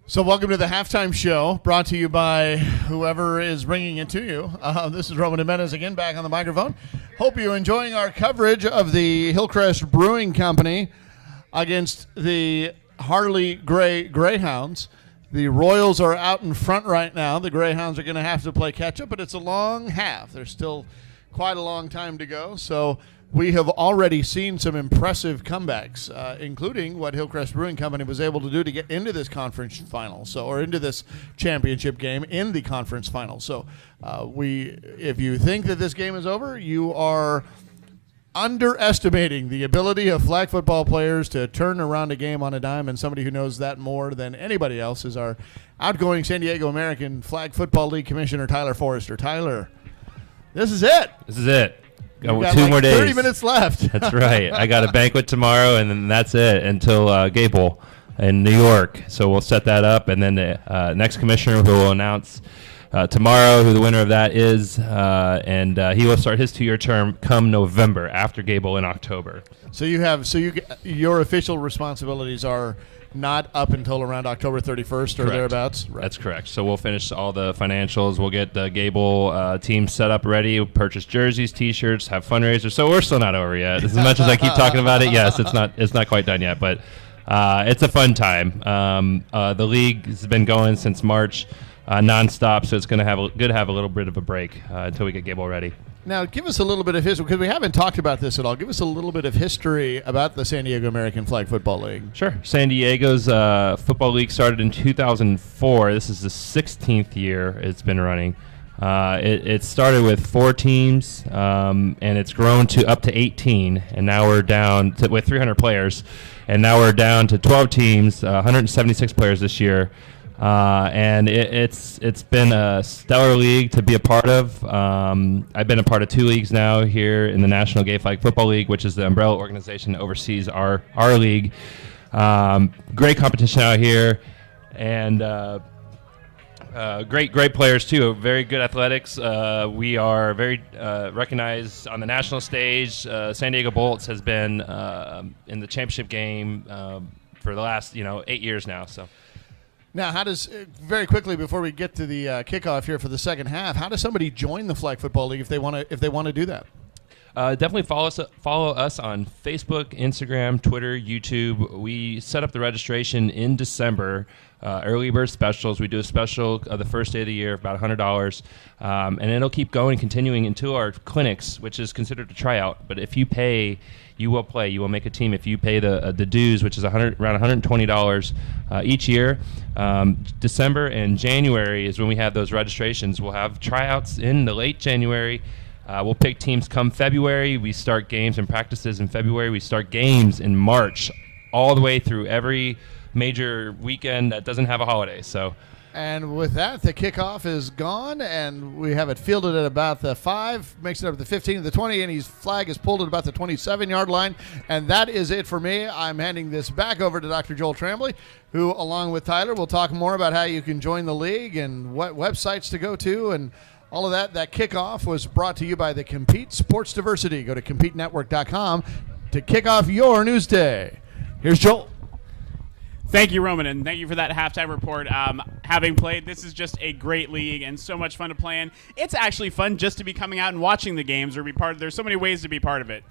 So welcome to the halftime show, brought to you by whoever is bringing it to you. This is Roman Jimenez again, back on the microphone. Hope you're enjoying our coverage of the Hillcrest Brewing Company against the Harley Gray Grayhounds. The Royals are out in front right now. The Greyhounds are going to have to play catch-up, but it's a long half. There's still quite a long time to go, so we have already seen some impressive comebacks, including what Hillcrest Brewing Company was able to do to get into this conference final, or into this championship game in the conference final. So if you think that this game is over, you are underestimating the ability of flag football players to turn around a game on a dime, and somebody who knows that more than anybody else is our outgoing San Diego American Flag Football League Commissioner, Tyler Foerster. Tyler, this is it. This is it. Got Two like more days. 30 minutes left. That's right. I got a banquet tomorrow, and then that's it until Gable in New York. So we'll set that up, and then the next commissioner who will announce tomorrow who the winner of that is, and he will start his 2-year term come November after Gable in October. So your official responsibilities are not up until around October 31st or Correct. thereabouts? Right. That's correct. So we'll finish all the financials. We'll get the Gable team set up ready, purchase jerseys, T-shirts, have fundraisers. So we're still not over yet. As much as I keep talking about it, yes, it's not quite done yet, but it's a fun time. The league has been going since March, nonstop, so it's going to have a little bit of a break until we get Gable ready. Now, give us a little bit of history, because we haven't talked about this at all. Give us a little bit of history about the San Diego American Flag Football League. Sure. San Diego's football league started in 2004. This is the 16th year it's been running. It started with 4 teams, and it's grown to up to 18, and now we're down to, with 300 players, and now we're down to 12 teams, 176 players this year. And it's been a stellar league to be a part of. I've been a part of 2 leagues now here in the National Gay Flag Football League, which is the umbrella organization that oversees our league. Great competition out here, and great players too. Very good athletics. We are very recognized on the national stage. San Diego Bolts has been in the championship game for the last 8 years now. So. Now, how does very quickly before we get to the kickoff here for the second half, how does somebody join the Flag Football League if they want to do that? Definitely follow us on Facebook, Instagram, Twitter, YouTube. We set up the registration in December. Early bird specials. We do a special the first day of the year, about $100, and it'll keep going, continuing until our clinics, which is considered a tryout. But if you pay, you will play. You will make a team if you pay the dues, which is around $120 each year. December and January is when we have those registrations. We'll have tryouts in the late January. We'll pick teams come February. We start games and practices in February. We start games in March, all the way through every major weekend that doesn't have a holiday. So. And with that, the kickoff is gone, and we have it fielded at about the 5, makes it up to the 15, the 20, and his flag is pulled at about the 27-yard line. And that is it for me. I'm handing this back over to Dr. Joel Trambley, who, along with Tyler, will talk more about how you can join the league and what websites to go to and all of that. That kickoff was brought to you by the Compete Sports Diversity. Go to CompeteNetwork.com to kick off your news day. Here's Joel. Thank you, Roman, and thank you for that halftime report. Having played, this is just a great league and so much fun to play in. It's actually fun just to be coming out and watching the games or be part of. There's so many ways to be part of it.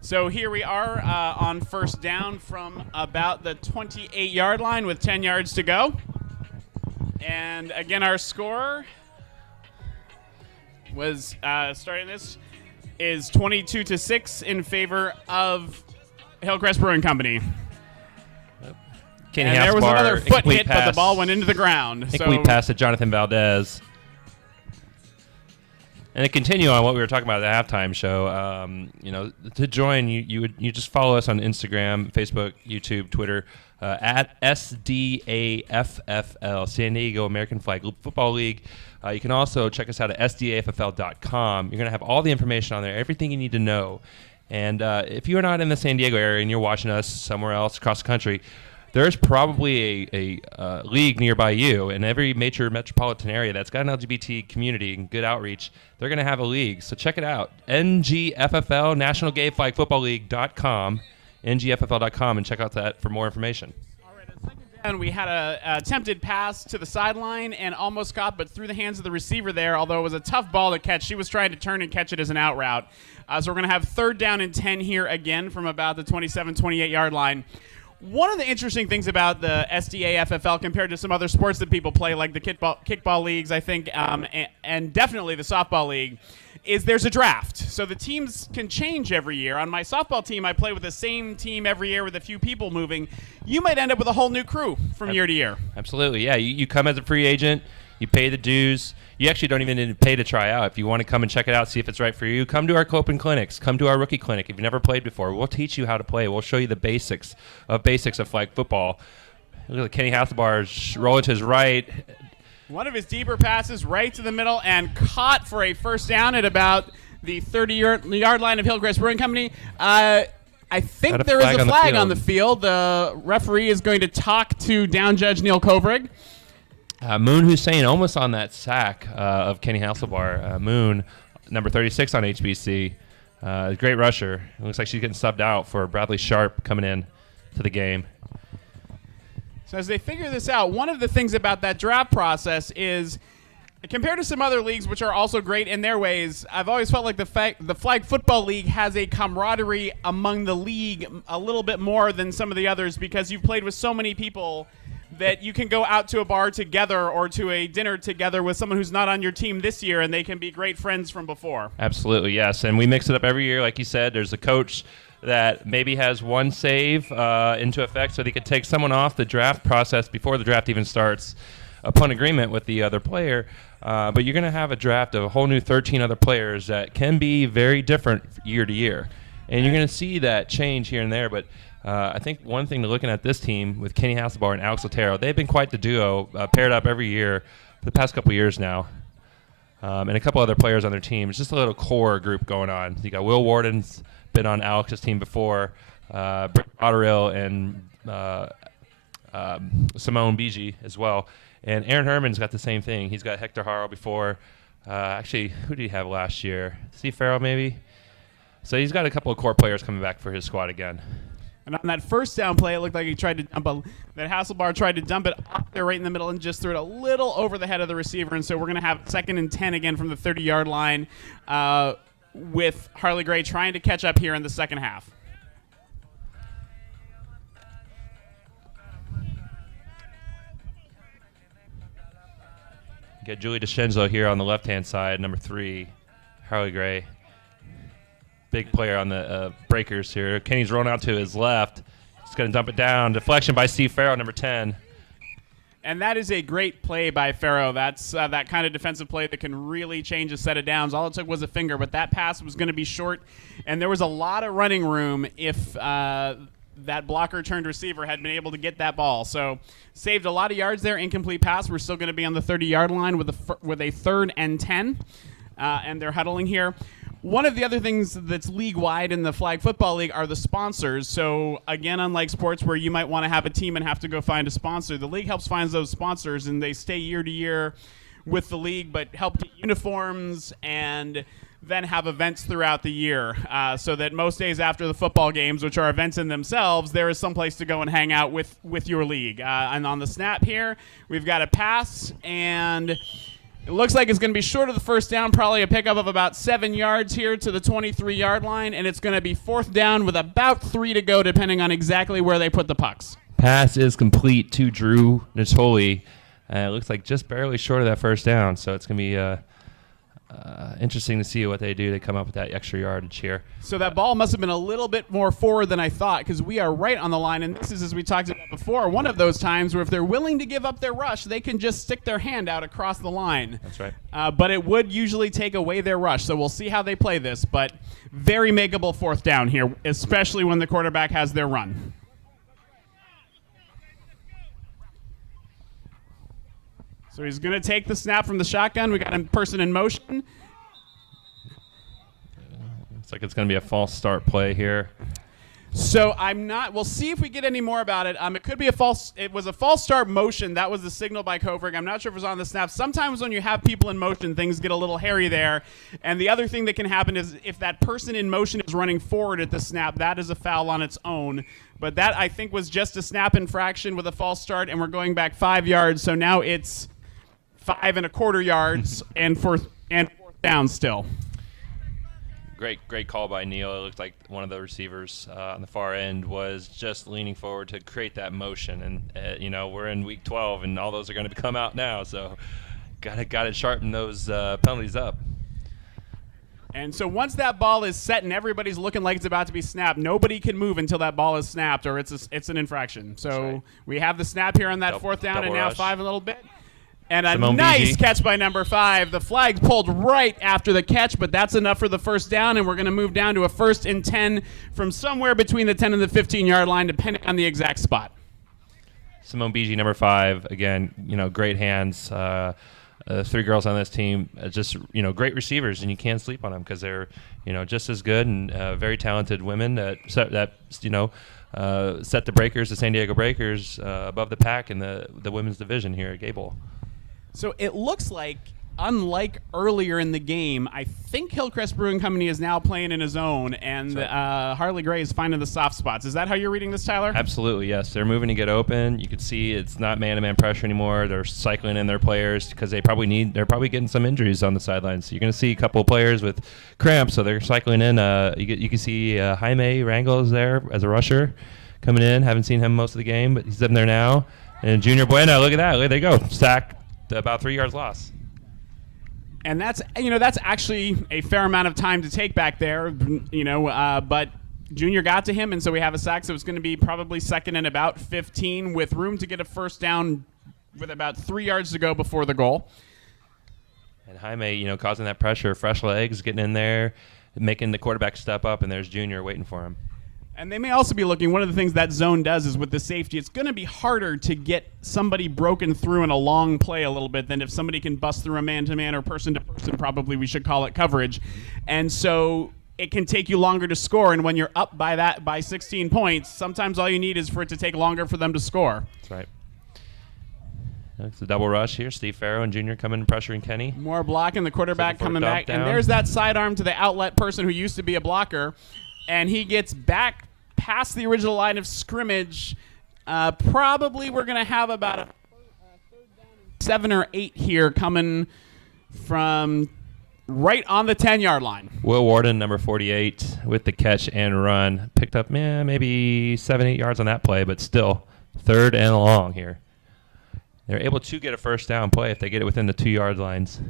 So here we are on first down from about the 28-yard line with 10 yards to go. And again, our score was starting this is 22-6 in favor of Hillcrest Brewing Company. Kenny And there was Housebar, another foot hit, pass. but the ball went into the ground. We passed to Jonathan Valdez. And to continue on what we were talking about at the halftime show, to join, you just follow us on Instagram, Facebook, YouTube, Twitter, at SDAFFL, San Diego American Flag Football League. You can also check us out at SDAFFL.com. You're going to have all the information on there, everything you need to know. And if you're not in the San Diego area and you're watching us somewhere else across the country, there's probably a league nearby you. In every major metropolitan area that's got an LGBT community and good outreach, they're going to have a league. So check it out. NGFFL, National Gay Flag Football League.com, NGFFL.com, and check out that for more information. All right, second down, we had a attempted pass to the sideline and almost got, but through the hands of the receiver there, although it was a tough ball to catch. She was trying to turn and catch it as an out route. So we're going to have third down and 10 here again from about the 27, 28-yard line. One of the interesting things about the SDAFFL compared to some other sports that people play, like the kickball leagues, I think, and definitely the softball league, is there's a draft. So the teams can change every year. On my softball team, I play with the same team every year with a few people moving. You might end up with a whole new crew from year to year. Absolutely, yeah. You come as a free agent. You pay the dues. You actually don't even need to pay to try out. If you want to come and check it out, see if it's right for you, come to our open clinics. Come to our rookie clinic. If you've never played before, we'll teach you how to play. We'll show you the basics of flag football. Look at Kenny Hasselbar rolling to his right. One of his deeper passes right to the middle and caught for a first down at about the 30-yard line of Hillcrest Brewing Company. I think there is a flag on the field. The referee is going to talk to down judge Neil Kovrig. Moon Hussein almost on that sack of Kenny Hasselbar. Moon, number 36 on HBC. Great rusher. It looks like she's getting subbed out for Bradley Sharp coming in to the game. So as they figure this out, one of the things about that draft process is, compared to some other leagues, which are also great in their ways, I've always felt like the Flag Football League has a camaraderie among the league a little bit more than some of the others, because you've played with so many people that you can go out to a bar together or to a dinner together with someone who's not on your team this year, and they can be great friends from before. Absolutely, yes. And we mix it up every year. Like you said, there's a coach that maybe has one save into effect so they could take someone off the draft process before the draft even starts upon agreement with the other player. But you're going to have a draft of a whole new 13 other players that can be very different year to year. And you're going to see that change here and there. But I think one thing to looking at this team with Kenny Hasselbar and Alex Otero, they've been quite the duo, paired up every year for the past couple of years now. And a couple other players on their team. It's just a little core group going on. You got Will Warden's been on Alex's team before, Britt Otterill and Simone Bigi as well. And Aaron Herman's got the same thing. He's got Hector Haro before. Actually, who did he have last year? Steve Farrell, maybe? So he's got a couple of core players coming back for his squad again. And on that first down play, it looked like he tried to dump that Hasselbar tried to dump it up there right in the middle and just threw it a little over the head of the receiver. And so we're going to have 2nd and 10 again from the 30-yard line with Harley Gray trying to catch up here in the second half. Got Julie DeScenzo here on the left-hand side, number 3, Harley Gray. Big player on the breakers here. Kenny's rolling out to his left. He's going to dump it down. Deflection by Steve Farrell, number 10. And that is a great play by Farrow. That's that kind of defensive play that can really change a set of downs. All it took was a finger, but that pass was going to be short, and there was a lot of running room if that blocker-turned receiver had been able to get that ball. So saved a lot of yards there. Incomplete pass. We're still going to be on the 30-yard line with a 3rd and 10, and they're huddling here. One of the other things that's league-wide in the Flag Football League are the sponsors. So, again, unlike sports where you might want to have a team and have to go find a sponsor, the league helps find those sponsors, and they stay year to year with the league, but help get uniforms and then have events throughout the year so that most days after the football games, which are events in themselves, there is some place to go and hang out with your league. And on the snap here, we've got a pass, and it looks like it's going to be short of the first down, probably a pickup of about 7 yards here to the 23-yard line, and it's going to be 4th down with about 3 to go, depending on exactly where they put the pucks. Pass is complete to Drew Natoli. It looks like just barely short of that first down, so it's going to be interesting to see what they do to come up with that extra yardage here. So that ball must have been a little bit more forward than I thought, because we are right on the line, and this is, as we talked about before, one of those times where if they're willing to give up their rush, they can just stick their hand out across the line. That's right. But it would usually take away their rush, so we'll see how they play this, but very makeable 4th down here, especially when the quarterback has their run. So he's going to take the snap from the shotgun. We got a person in motion. Looks like it's going to be a false start play here. So we'll see if we get any more about it. It could be it was a false start motion. That was the signal by Kovrig. I'm not sure if it was on the snap. Sometimes when you have people in motion, things get a little hairy there. And the other thing that can happen is if that person in motion is running forward at the snap, that is a foul on its own. But that, I think, was just a snap infraction with a false start, and we're going back 5 yards. So now it's 5 1/4 yards and 4th down still. Great call by Neil. It looked like one of the receivers on the far end was just leaning forward to create that motion. And we're in week 12, and all those are going to come out now. So got to sharpen those penalties up. And so once that ball is set and everybody's looking like it's about to be snapped, nobody can move until that ball is snapped, or it's an infraction. So right. We have the snap here on that 4th down, and now rush. 5 a little bit. And a Simone nice BG. catch by number 5. The flag pulled right after the catch, but that's enough for the first down, and we're going to move down to a 1st and 10 from somewhere between the 10 and the 15-yard line, depending on the exact spot. Simone BG, number 5. Again, great hands. 3 girls on this team, just great receivers, and you can't sleep on them because they're just as good and very talented women that set the Breakers, the San Diego Breakers, above the pack in the women's division here at Gable. So it looks like, unlike earlier in the game, I think Hillcrest Brewing Company is now playing in a zone, and Harley Gray is finding the soft spots. Is that how you're reading this, Tyler? Absolutely, yes. They're moving to get open. You can see it's not man-to-man pressure anymore. They're cycling in their players because they're probably getting some injuries on the sidelines. So you're going to see a couple of players with cramps, so they're cycling in. You can see Jaime Rangel is there as a rusher coming in. Haven't seen him most of the game, but he's in there now. And Junior Bueno, look at that. There they go. Sack, about 3 yards lost. And that's actually a fair amount of time to take back there, but Junior got to him, and so we have a sack, so it's going to be probably 2nd and about 15 with room to get a first down with about 3 yards to go before the goal. And Jaime, causing that pressure, fresh legs, getting in there, making the quarterback step up, and there's Junior waiting for him. And they may also be looking, one of the things that zone does is with the safety, it's going to be harder to get somebody broken through in a long play a little bit than if somebody can bust through a man-to-man or person-to-person, probably we should call it coverage. And so it can take you longer to score, and when you're up by 16 points, sometimes all you need is for it to take longer for them to score. That's right. It's a double rush here. Steve Farrow and Junior coming pressuring Kenny. More blocking, the quarterback coming back, down. and there's that sidearm to the outlet person who used to be a blocker. And he gets back past the original line of scrimmage. Probably we're going to have about a 7 or 8 here coming from right on the 10-yard line. Will Warden, number 48, with the catch and run. Picked up maybe 7-8 yards on that play, but still 3rd and long here. They're able to get a first down play if they get it within the 2-yard lines.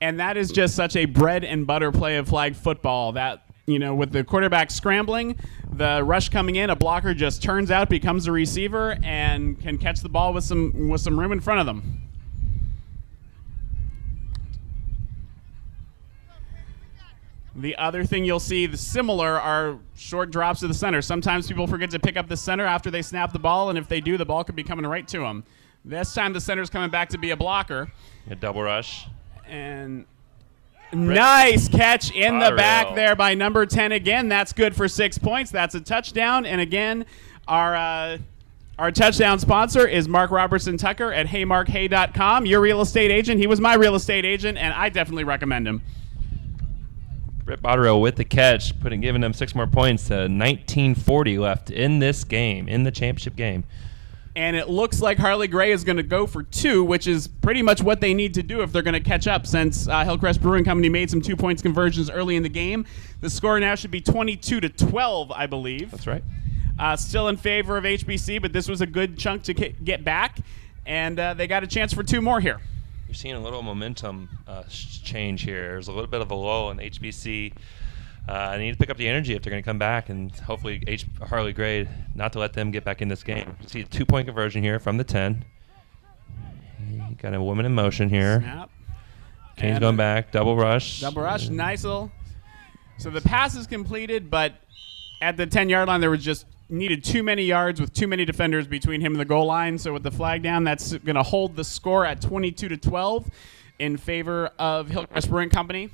And that is just such a bread and butter play of flag football that, with the quarterback scrambling, the rush coming in, a blocker just turns out, becomes a receiver, and can catch the ball with some room in front of them. The other thing you'll see, are short drops to the center. Sometimes people forget to pick up the center after they snap the ball, and if they do, the ball could be coming right to them. This time the center's coming back to be a blocker. A double rush. And nice catch in the back there by number 10 again. That's good for 6 points. That's a touchdown. And again, our touchdown sponsor is Mark Robertson Tucker at heymarkhey.com. Your real estate agent. He was my real estate agent, and I definitely recommend him. Britt Botterill with the catch, giving them 6 more points. 19:40 left in this game, in the championship game. And it looks like Harley Gray is going to go for 2, which is pretty much what they need to do if they're going to catch up, since Hillcrest Brewing Company made some 2-point conversions early in the game. The score now should be 22-12, I believe. That's right. Still in favor of HBC, but this was a good chunk to get back, and they got a chance for 2 more here. You're seeing a little momentum change here. There's a little bit of a lull in HBC. They need to pick up the energy if they're going to come back, and hopefully Harley Gray not to let them get back in this game. You see a 2-point conversion here from the 10. You got a woman in motion here. Snap. Kane's going back. Double rush. Double rush. Nice little. So the pass is completed, but at the 10-yard line there was just needed too many yards with too many defenders between him and the goal line. So with the flag down, that's going to hold the score at 22-12 in favor of Hillcrest Brewing Company.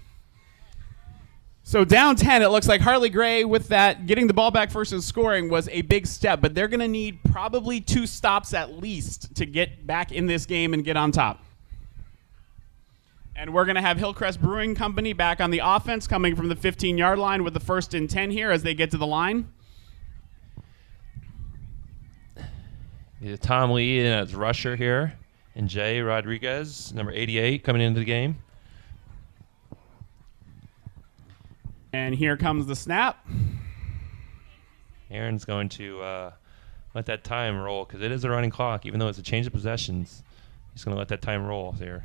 So down 10, it looks like Harley Gray with that getting the ball back first and scoring was a big step, but they're going to need probably 2 stops at least to get back in this game and get on top. And we're going to have Hillcrest Brewing Company back on the offense coming from the 15-yard line with the 1st and 10 here as they get to the line. Tom Lee as rusher here, and Jay Rodriguez, number 88, coming into the game. And here comes the snap. Aaron's going to let that time roll because it is a running clock, even though it's a change of possessions. He's going to let that time roll here.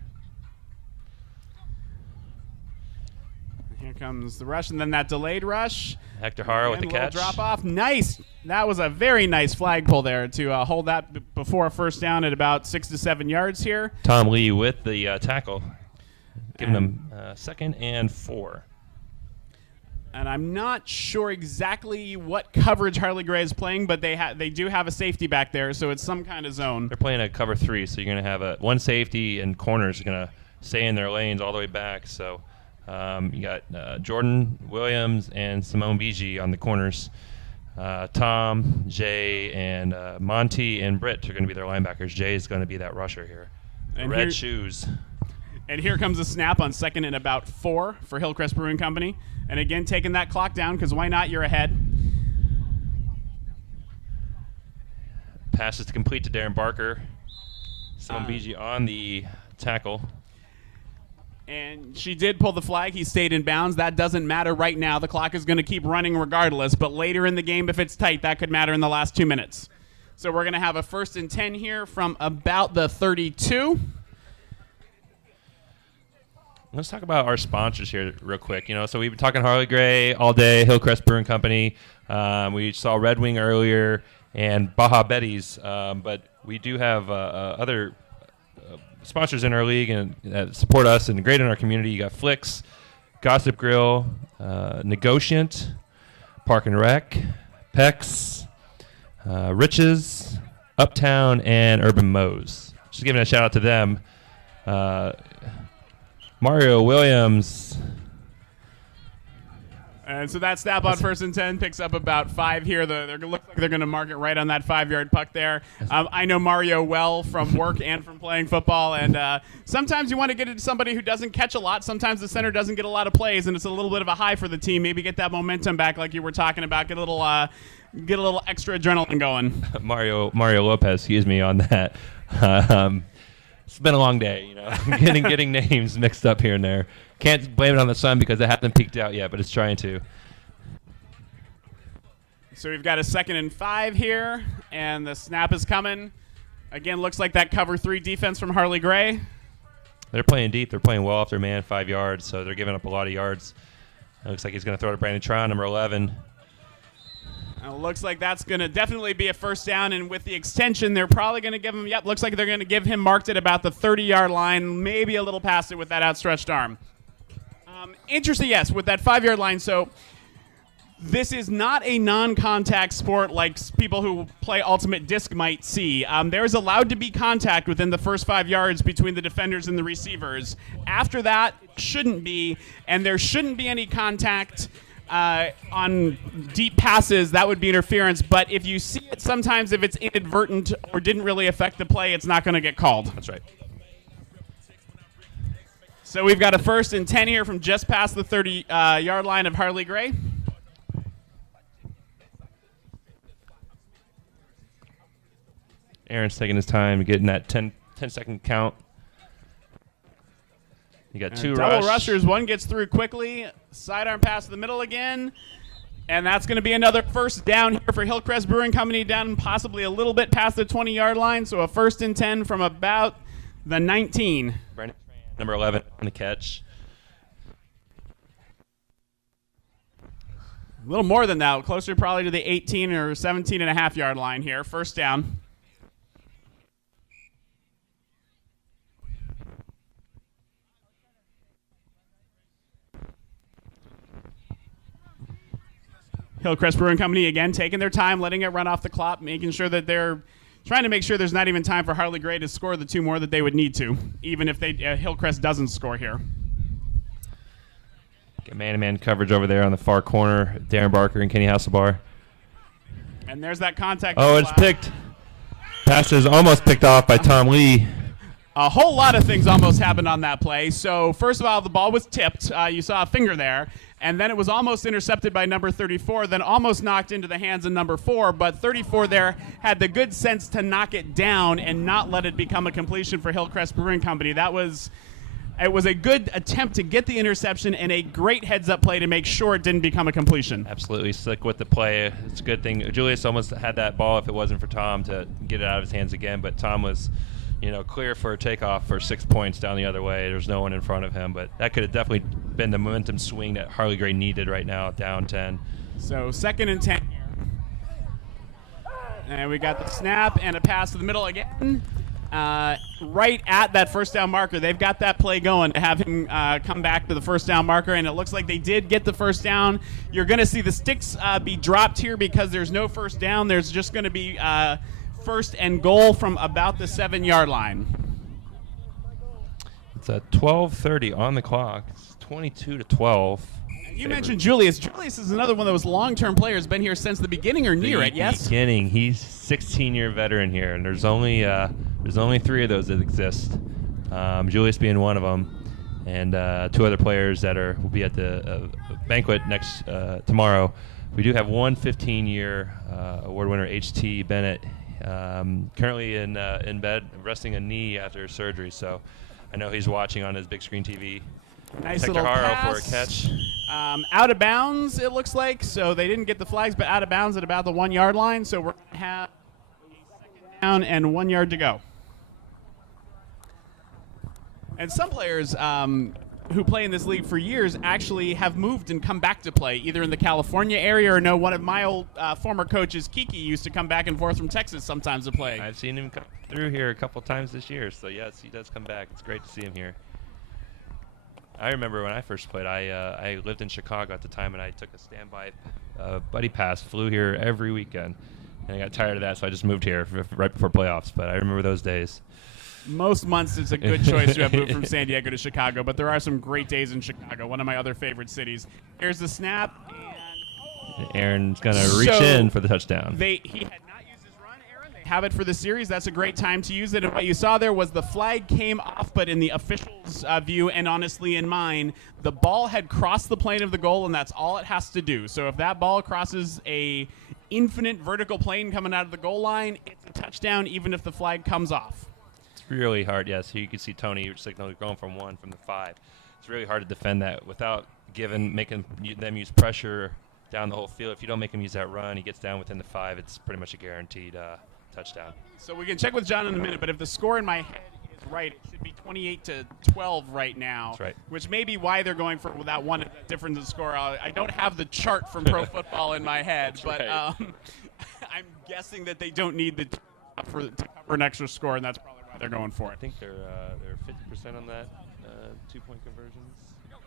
Here comes the rush, and then that delayed rush. Hector Haro with the catch. Drop off. Nice. That was a very nice flag pull there to hold that before a first down at about 6 to 7 yards here. Tom Lee with the tackle, giving them 2nd and 4. And I'm not sure exactly what coverage Harley Gray is playing, but they do have a safety back there, so it's some kind of zone. They're playing a cover 3, so you're going to have one safety, and corners are going to stay in their lanes all the way back. So you got Jordan Williams and Simone Bigi on the corners. Tom, Jay, and Monty and Britt are going to be their linebackers. Jay is going to be that rusher here. And red shoes. And here comes a snap on 2nd and about 4 for Hillcrest Brewing Company. And again, taking that clock down because why not? You're ahead. Pass is complete to Darren Barker. Simone Bigi on the tackle. And she did pull the flag. He stayed in bounds. That doesn't matter right now. The clock is going to keep running regardless. But later in the game, if it's tight, that could matter in the last 2 minutes. So we're going to have a 1st and 10 here from about the 32. Let's talk about our sponsors here real quick. So we've been talking Harley Gray all day, Hillcrest Brewing Company. We saw Red Wing earlier and Baja Betty's. But we do have other sponsors in our league and that support us and great in our community. You got Flicks, Gossip Grill, Negociant, Park and Rec, Pex, Riches, Uptown, and Urban Mows. Just giving a shout out to them. Mario Williams. And so that snap on 1st and 10 picks up about 5 here. They look like they're going to mark it right on that 5-yard puck there. I know Mario well from work and from playing football, and sometimes you want to get it to somebody who doesn't catch a lot. Sometimes the center doesn't get a lot of plays, and it's a little bit of a high for the team. Maybe get that momentum back like you were talking about. Get a little extra adrenaline going. Mario Lopez, excuse me, on that. It's been a long day, getting names mixed up here and there. Can't blame it on the sun because it hasn't peaked out yet, but it's trying to. So we've got a 2nd and 5 here, and the snap is coming. Again, looks like that cover 3 defense from Harley Gray. They're playing deep. They're playing well off their man, 5 yards, so they're giving up a lot of yards. It looks like he's going to throw to Brandon Tron, number 11. Looks like that's going to definitely be a first down, and with the extension, they're probably going to give him, looks like they're going to give him marked at about the 30-yard line, maybe a little past it with that outstretched arm. Interesting, yes, with that 5-yard line. So this is not a non-contact sport like people who play Ultimate Disc might see. There is allowed to be contact within the first 5 yards between the defenders and the receivers. After that, shouldn't be, and there shouldn't be any contact on deep passes. That would be interference. But if you see it, sometimes if it's inadvertent or didn't really affect the play, it's not going to get called. That's right. So we've got a 1st and 10 here from just past the 30-yard line of Harley Gray. Aaron's taking his time getting that 10-second count. You got 2 double rushers. One gets through quickly. Sidearm pass to the middle again. And that's going to be another first down here for Hillcrest Brewing Company, down possibly a little bit past the 20-yard line. So a 1st and 10 from about the 19. Brandon, number 11 on the catch. A little more than that. Closer probably to the 18 or 17.5-yard line here. First down. Hillcrest Brewing Company, again, taking their time, letting it run off the clock, making sure that they're trying to make sure there's not even time for Harley Gray to score the 2 more that they would need to, even if Hillcrest doesn't score here. Get man-to-man coverage over there on the far corner, Darren Barker and Kenny Hasselbar. And there's that contact. Oh, it's picked. Pass is almost picked off by Tom Lee. A whole lot of things almost happened on that play. So, first of all, the ball was tipped. You saw a finger there. And then it was almost intercepted by number 34, then almost knocked into the hands of number 4. But 34 there had the good sense to knock it down and not let it become a completion for Hillcrest Brewing Company. It was a good attempt to get the interception and a great heads-up play to make sure it didn't become a completion. Absolutely slick with the play. It's a good thing. Julius almost had that ball if it wasn't for Tom to get it out of his hands again, but Tom was clear for a takeoff for 6 points down the other way. There's no one in front of him, but that could have definitely been the momentum swing that Harley Gray needed right now, down 10. So 2nd and 10 here. And we got the snap and a pass to the middle again. Right at that first down marker. They've got that play going to have him come back to the first down marker, and it looks like they did get the first down. You're going to see the sticks be dropped here because there's no first down. There's just going to be first and goal from about the 7-yard line. It's a 12:30 on the clock. It's 22-12. You mentioned Julius. Julius is another one of those long-term players, been here since the beginning or near it, yes? Beginning. He's 16-year veteran here, and there's only 3 of those that exist. Julius being one of them, and 2 other players that will be at the banquet next tomorrow. We do have one 15-year award winner, H.T. Bennett, currently in bed, resting a knee after surgery. So I know he's watching on his big screen TV. Nice Hector little Haro pass. for a catch. Out of bounds, it looks like. So they didn't get the flags, but out of bounds at about the 1-yard line. So we're going to have a 2nd down and 1 yard to go. And some players who play in this league for years actually have moved and come back to play, either in the California area or one of my old former coaches, Kiki, used to come back and forth from Texas sometimes to play. I've seen him come through here a couple times this year. So, yes, he does come back. It's great to see him here. I remember when I first played, I lived in Chicago at the time, and I took a standby buddy pass, flew here every weekend, and I got tired of that, so I just moved here right before playoffs. But I remember those days. Most months it's a good choice to have moved from San Diego to Chicago, but there are some great days in Chicago, one of my other favorite cities. Here's the snap. And Aaron's going to reach in for the touchdown. He had not used his run, Aaron. They have it for the series. That's a great time to use it. And what you saw there was the flag came off, but in the officials' view, and honestly in mine, the ball had crossed the plane of the goal, and that's all it has to do. So if that ball crosses a infinite vertical plane coming out of the goal line, it's a touchdown even if the flag comes off. Really hard, yes. Here you can see Tony signal going from the 5. It's really hard to defend that without making them use pressure down the whole field. If you don't make him use that run, he gets down within the 5. It's pretty much a guaranteed touchdown. So we can check with John in a minute, but if the score in my head is right, it should be 28-12 right now. That's right. Which may be why they're going for that one difference in score. I don't have the chart from Pro Football in my head, but right. I'm guessing that they don't need to cover an extra score, and that's probably why they're going for it. I think they're 50% on that 2-point conversions.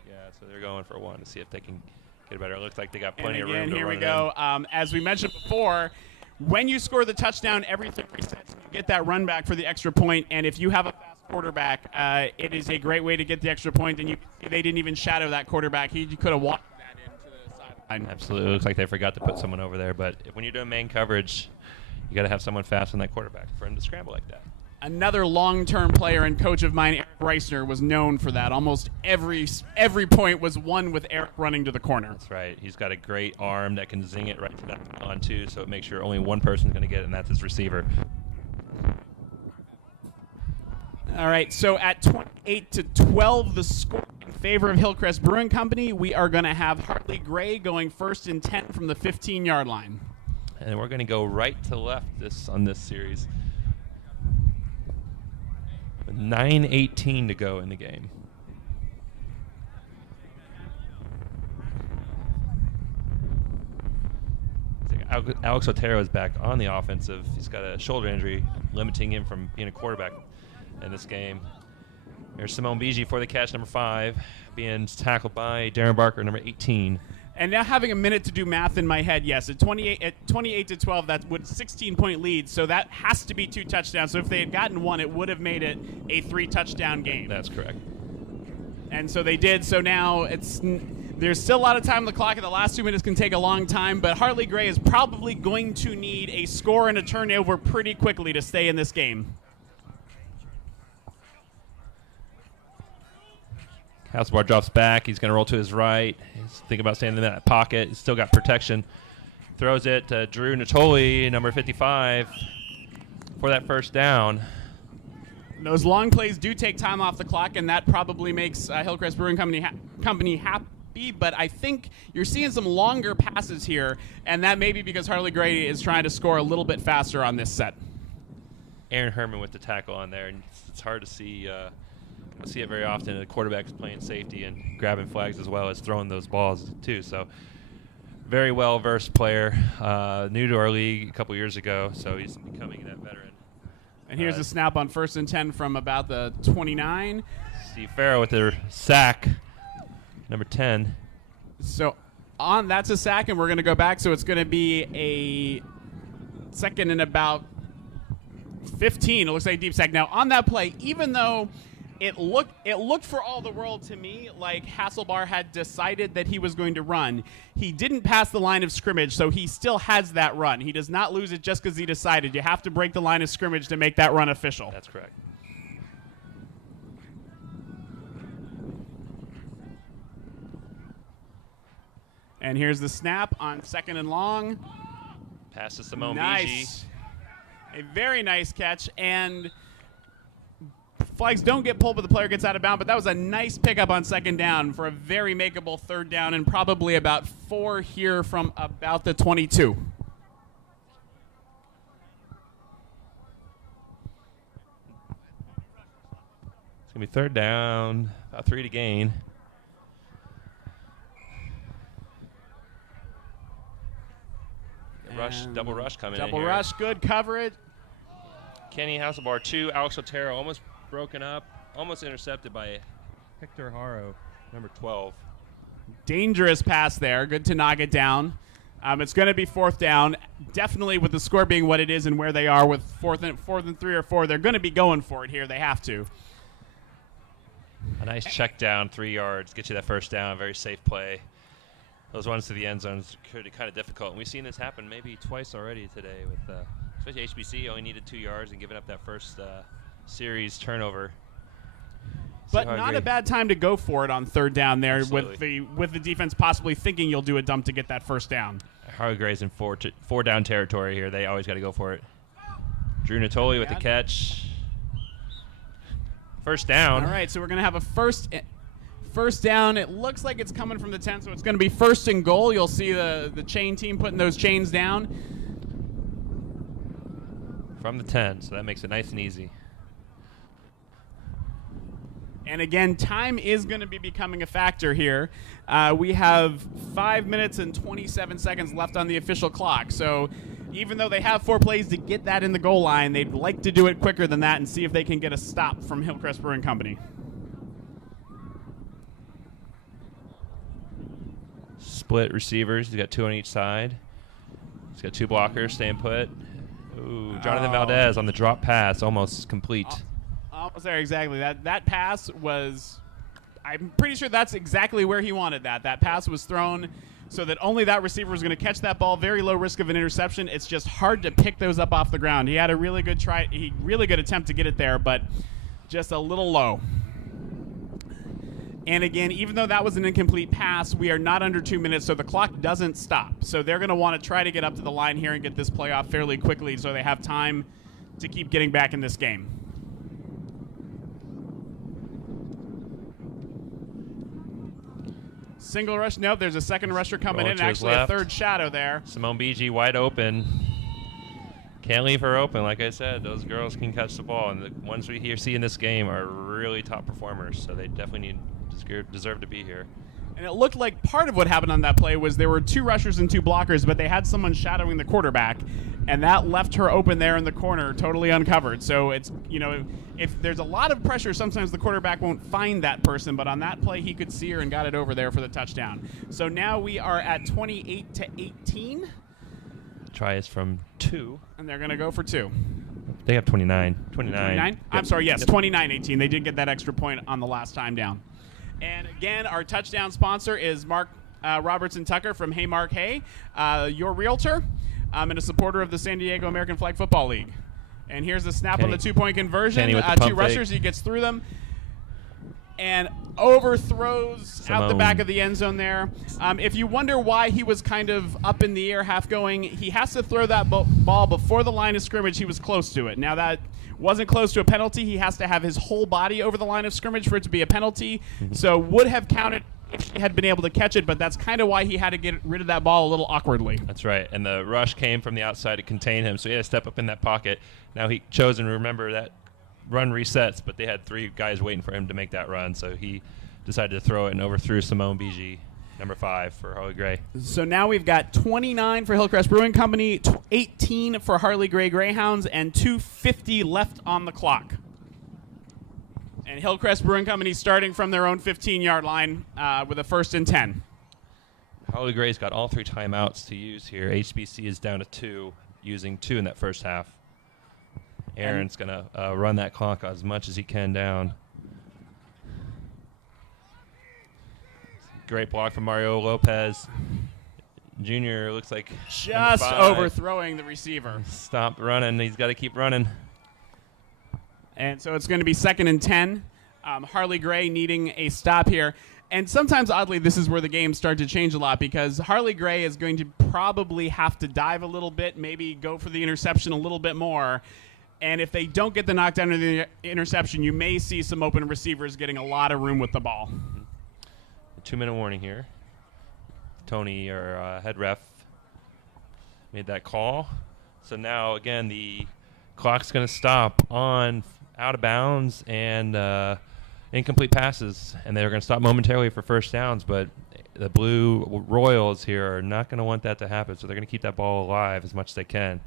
Yeah, so they're going for 1 to see if they can get better. It looks like they got plenty of room to here run we go. As we mentioned before, when you score the touchdown, everything resets. You get that run back for the extra point, and if you have a fast quarterback, it is a great way to get the extra point. And they didn't even shadow that quarterback. He could have walked that into the sideline. Absolutely. It looks like they forgot to put someone over there. But when you're doing man coverage, you got to have someone fast on that quarterback for him to scramble like that. Another long-term player and coach of mine, Eric Reisner, was known for that. Almost every point was won with Eric running to the corner. That's right. He's got a great arm that can zing it right to that on too, so it makes sure only one person's going to get it, and that's his receiver. All right, so at 28-12, the score in favor of Hillcrest Brewing Company, we are going to have Harley Gray going 1st and 10 from the 15-yard line. And we're going to go right to left on this series. 9:18 to go in the game. Alex Otero is back on the offensive. He's got a shoulder injury, limiting him from being a quarterback in this game. There's Simone Bigi for the catch, number 5, being tackled by Darren Barker, number 18. And now having a minute to do math in my head, yes, at 28-12, that would 16-point lead, so that has to be 2 touchdowns. So if they had gotten 1, it would have made it a 3-touchdown game. That's correct. And so they did. So now there's still a lot of time on the clock, and the last 2 minutes can take a long time. But Harley Gray is probably going to need a score and a turnover pretty quickly to stay in this game. Hasselbar drops back. He's going to roll to his right. He's thinking about staying in that pocket. He's still got protection. Throws it to Drew Natoli, number 55, for that first down. Those long plays do take time off the clock, and that probably makes Hillcrest Brewing Company happy. But I think you're seeing some longer passes here, and that may be because Harley Gray is trying to score a little bit faster on this set. Aaron Herman with the tackle on there, and it's hard to see. See it very often. The quarterback's playing safety and grabbing flags as well as throwing those balls too. So very well-versed player, new to our league a couple years ago, so he's becoming that veteran. And here's a snap on 1st and 10 from about the 29. Steve Farrow with their sack, number 10. So that's a sack, and we're going to go back. So it's going to be a second and about 15. It looks like a deep sack. Now on that play, even though it looked for all the world to me like Hasselbar had decided that he was going to run, he didn't pass the line of scrimmage, so he still has that run. He does not lose it just because he decided. You have to break the line of scrimmage to make that run official. That's correct. And here's the snap on 2nd and long. Pass to Simone Nice. A very nice catch, and flags don't get pulled, but the player gets out of bounds. But that was a nice pickup on 2nd down for a very makeable 3rd down, and probably about 4 here from about the 22. It's going to be 3rd down, about 3 to gain. Double rush coming in here. Double rush, good coverage. Kenny Hasselbar 2, Alex Otero almost broken up, almost intercepted by Hector Haro, number 12. Dangerous pass there. Good to knock it down. It's going to be 4th down. Definitely with the score being what it is and where they are with 4th and 3 or 4, they're going to be going for it here. They have to. A nice check down, 3 yards, get you that 1st down, very safe play. Those runs to the end zones could be kind of difficult. And we've seen this happen maybe twice already today with especially HBC only needed 2 yards and giving up that first series turnover. But not a bad time to go for it on 3rd down there. Absolutely. with the defense possibly thinking you'll do a dump to get that 1st down. Harley Gray's in 4 down territory here. They always got to go for it. Drew Natoli with the catch. 1st down. All right, so we're going to have a first down. It looks like it's coming from the 10, so it's going to be 1st and goal. You'll see the chain team putting those chains down. From the 10, so that makes it nice and easy. And again, time is going to be becoming a factor here. We have 5 minutes and 27 seconds left on the official clock. So even though they have 4 plays to get that in the goal line, they'd like to do it quicker than that and see if they can get a stop from Hillcrest Brewing Company. Split receivers. He's got 2 on each side. He's got 2 blockers staying put. Ooh, Jonathan Valdez on the drop pass, almost complete. Almost there, exactly. That pass was, I'm pretty sure that's exactly where he wanted that. That pass was thrown so that only that receiver was going to catch that ball. Very low risk of an interception. It's just hard to pick those up off the ground. He had a really good really good attempt to get it there, but just a little low. And again, even though that was an incomplete pass, we are not under 2 minutes, so the clock doesn't stop. So they're going to want to try to get up to the line here and get this play off fairly quickly so they have time to keep getting back in this game. Single rush. Nope, there's a second rusher coming in. Actually, a 3rd shadow there. Simone Beege wide open. Can't leave her open. Like I said, those girls can catch the ball, and the ones we see in this game are really top performers, so they definitely deserve to be here. And it looked like part of what happened on that play was there were 2 rushers and 2 blockers, but they had someone shadowing the quarterback, and that left her open there in the corner, totally uncovered. So it's, if there's a lot of pressure, sometimes the quarterback won't find that person, but on that play he could see her and got it over there for the touchdown. So now we are at 28-18. Try is from 2. And they're going to go for 2. They have 29. 29? Yep. I'm sorry, yes, Yep. 29-18. They did get that extra point on the last time down. And again, our touchdown sponsor is Mark Robertson Tucker from Hey Mark Hey, your realtor, and a supporter of the San Diego American Flag Football League. And here's the snap on the 2-point conversion. 2 rushers, he gets through them and overthrows out the back of the end zone there. If you wonder why he was kind of up in the air, half going, he has to throw that ball before the line of scrimmage. He was close to it. Now that wasn't close to a penalty. He has to have his whole body over the line of scrimmage for it to be a penalty. So would have counted he had been able to catch it, but that's kind of why he had to get rid of that ball a little awkwardly. That's right. And the rush came from the outside to contain him, so he had to step up in that pocket. Now he chose, and remember that run resets, but they had 3 guys waiting for him to make that run, so he decided to throw it and overthrew Simone BG, number 5 for Harley Gray. So now we've got 29 for Hillcrest Brewing Company, 18 for Harley Gray Grayhounds, and 2:50 left on the clock. And Hillcrest Brewing Company starting from their own 15-yard line with a 1st and 10. Harley Gray's got all 3 timeouts to use here. HBC is down to 2, using 2 in that first half. Aaron's going to run that clock as much as he can down. Great block from Mario Lopez. Junior looks like just overthrowing the receiver. Stopped running. He's got to keep running. And so it's going to be 2nd and 10. Harley Gray needing a stop here. And sometimes, oddly, this is where the games start to change a lot because Harley Gray is going to probably have to dive a little bit, maybe go for the interception a little bit more. And if they don't get the knockdown or the interception, you may see some open receivers getting a lot of room with the ball. 2-minute warning here. Tony, our head ref, made that call. So now, again, the clock's going to stop on out of bounds and incomplete passes, and they're going to stop momentarily for first downs, but the Blue Royals here are not going to want that to happen, so they're going to keep that ball alive as much as they can.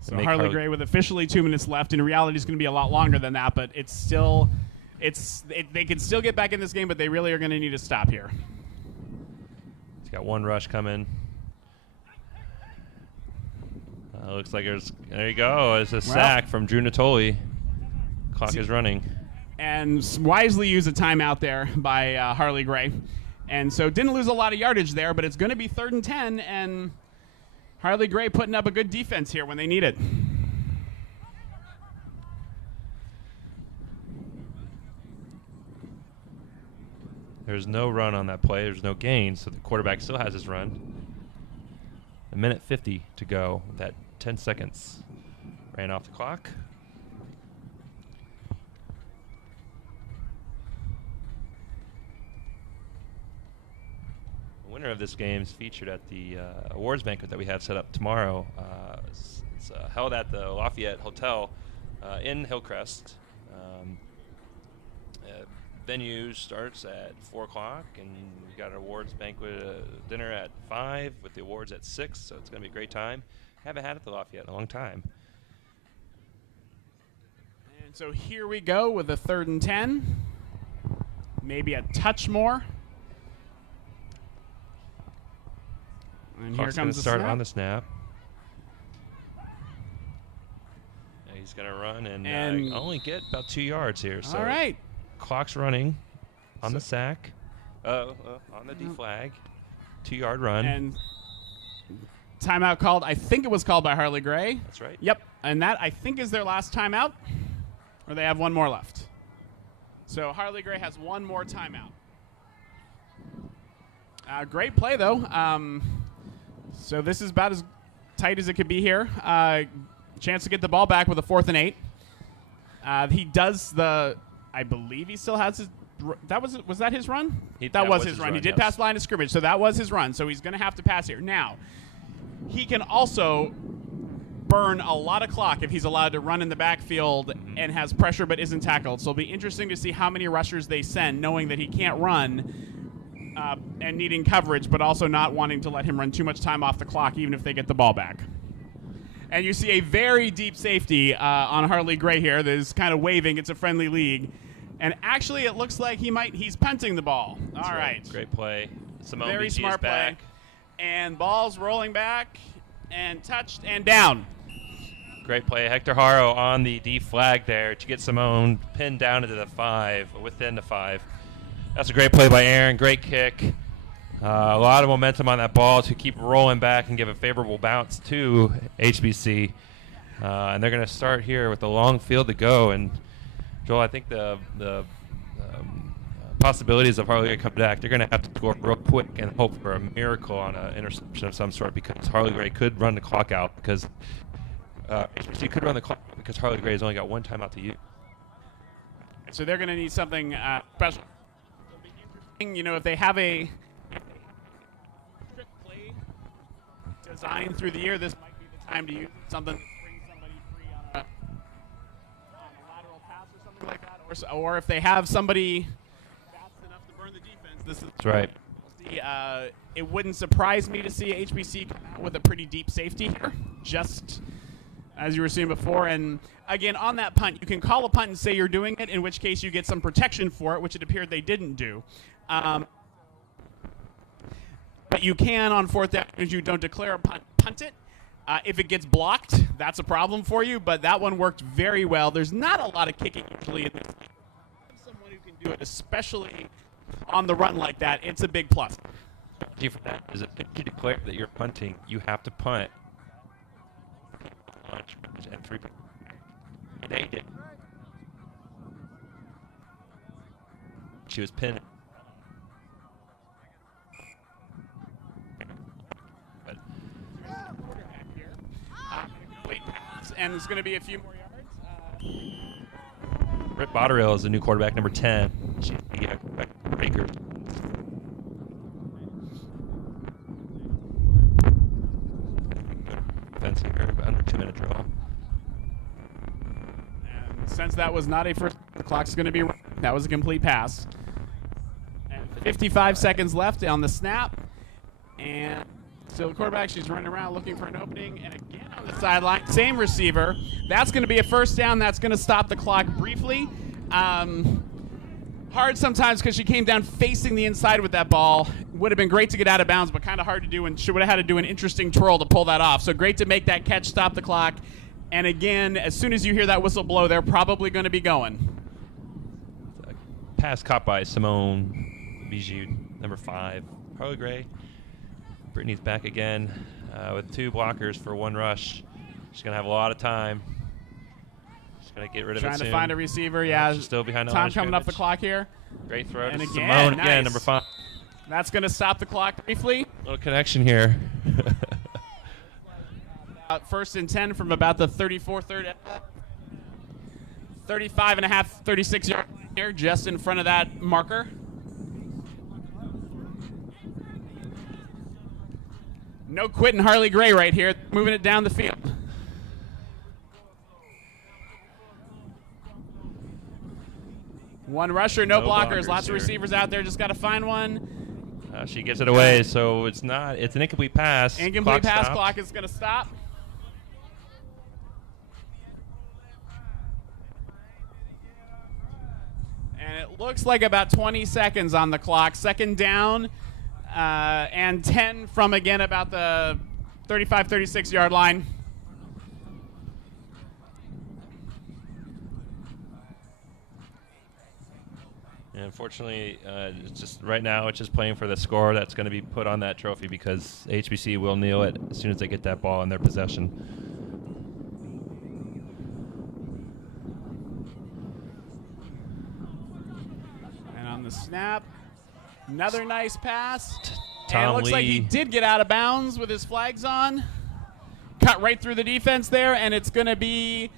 So Harley Gray with officially 2 minutes left. In reality, it's going to be a lot longer than that, but it's still they can still get back in this game, but they really are going to need to stop here. He's got 1 rush coming. Looks like there you go. It's a sack from Drew Natoli. Clock is running. And wisely used a timeout there by Harley Gray. And so didn't lose a lot of yardage there, but it's going to be 3rd and 10, and Harley Gray putting up a good defense here when they need it. There's no run on that play. There's no gain, so the quarterback still has his run. 1:50 to go. That 10 seconds ran off the clock. The winner of this game is featured at the awards banquet that we have set up tomorrow. It's held at the Lafayette Hotel in Hillcrest. Venue starts at 4 o'clock, and we've got an awards banquet dinner at 5 with the awards at 6, so it's going to be a great time. Haven't had it at the Lafayette in a long time. And so here we go with a 3rd and 10. Maybe a touch more. And Clock's here comes the start snap. on the snap. He's going to run and only get about 2 yards here. So all right. Clock's running on the sack, on the D flag, 2-yard run. And timeout called. I think it was called by Harley Gray. That's right. Yep. And that, I think, is their last timeout, or they have 1 more left. So Harley Gray has 1 more timeout. Great play, though. So this is about as tight as it could be here. Chance to get the ball back with a 4th and 8. He does I believe he still has his. Was that his run? That was his run. He did pass line of scrimmage, so that was his run. So he's going to have to pass here. Now, he can also burn a lot of clock if he's allowed to run in the backfield and has pressure but isn't tackled. So it'll be interesting to see how many rushers they send, knowing that he can't run and needing coverage, but also not wanting to let him run too much time off the clock, even if they get the ball back. And you see a very deep safety on Harley Gray here that is kind of waving. It's a friendly league. And actually, it looks like he's punting the ball. All right. Great play. Simone Very BG smart is back. play. And ball's rolling back and touched and down. Great play. Hector Haro on the D flag there to get Simone pinned down into the 5, within the 5. That's a great play by Aaron. Great kick. A lot of momentum on that ball to keep rolling back and give a favorable bounce to HBC. And they're going to start here with a long field to go. And Joel, I think the possibilities of Harley Gray coming back, they're going to have to score real quick and hope for a miracle on an interception of some sort, because Harley Gray could run the clock out, because HBC could run the clock because Harley Gray has only got 1 timeout to use. So they're going to need something special. You know, if they have a trick play designed through the year, this might be the time to use something to bring somebody free on a lateral pass or something like that. Or if they have somebody fast enough to burn the defense, this is That's right. it wouldn't surprise me to see HBC come out with a pretty deep safety here, just as you were seeing before. And again, on that punt, you can call a punt and say you're doing it, in which case you get some protection for it, which it appeared they didn't do. But you can, on fourth down, if you don't declare a punt it. If it gets blocked, that's a problem for you, but that one worked very well. There's not a lot of kicking usually in this. Someone who can do it, especially on the run like that, it's a big plus. For that is if you declare that you're punting, you have to punt. And 3. They did. She was pinned. But and it's going to be a few more yards. Britt Botterill is the new quarterback, number 10. She's the breaker. Fencing her under 2-minute drill. And since that was not a first, the clock's going to be running. That was a complete pass. And 55 seconds left on the snap. And still the quarterback, she's running around looking for an opening. And again on the sideline, same receiver. That's going to be a first down. That's going to stop the clock briefly. Hard sometimes because she came down facing the inside with that ball. Would have been great to get out of bounds, but kind of hard to do, and she would have had to do an interesting twirl to pull that off. So great to make that catch, stop the clock. And again, as soon as you hear that whistle blow, they're probably going to be going. Pass caught by Simone Bijou, number 5. Harley Gray. Brittany's back again with 2 blockers for 1 rush. She's going to have a lot of time. She's going to get rid of it soon. Trying to find a receiver, yeah. She's still behind the time line of coming up the scrimmage. clock here. Great throw And to again, Simone nice. again, number 5. That's going to stop the clock briefly. Little connection here. First and 10 from about the 35 and a half, 36 yard line here, just in front of that marker. No quitting Harley Gray right here, moving it down the field. One rusher, no blockers. Lots of receivers out there. Just got to find one. She gets it away, so it's an incomplete pass. Incomplete pass. Clock is going to stop. And it looks like about 20 seconds on the clock. Second down and 10 from, again, about the 35, 36 yard line. And unfortunately, it's just right now it's just playing for the score that's going to be put on that trophy because HBC will kneel it as soon as they get that ball in their possession. And on the snap, another nice pass. Tom and it looks like he Lee. did get out of bounds with his flags on. Cut right through the defense there, and it's going to be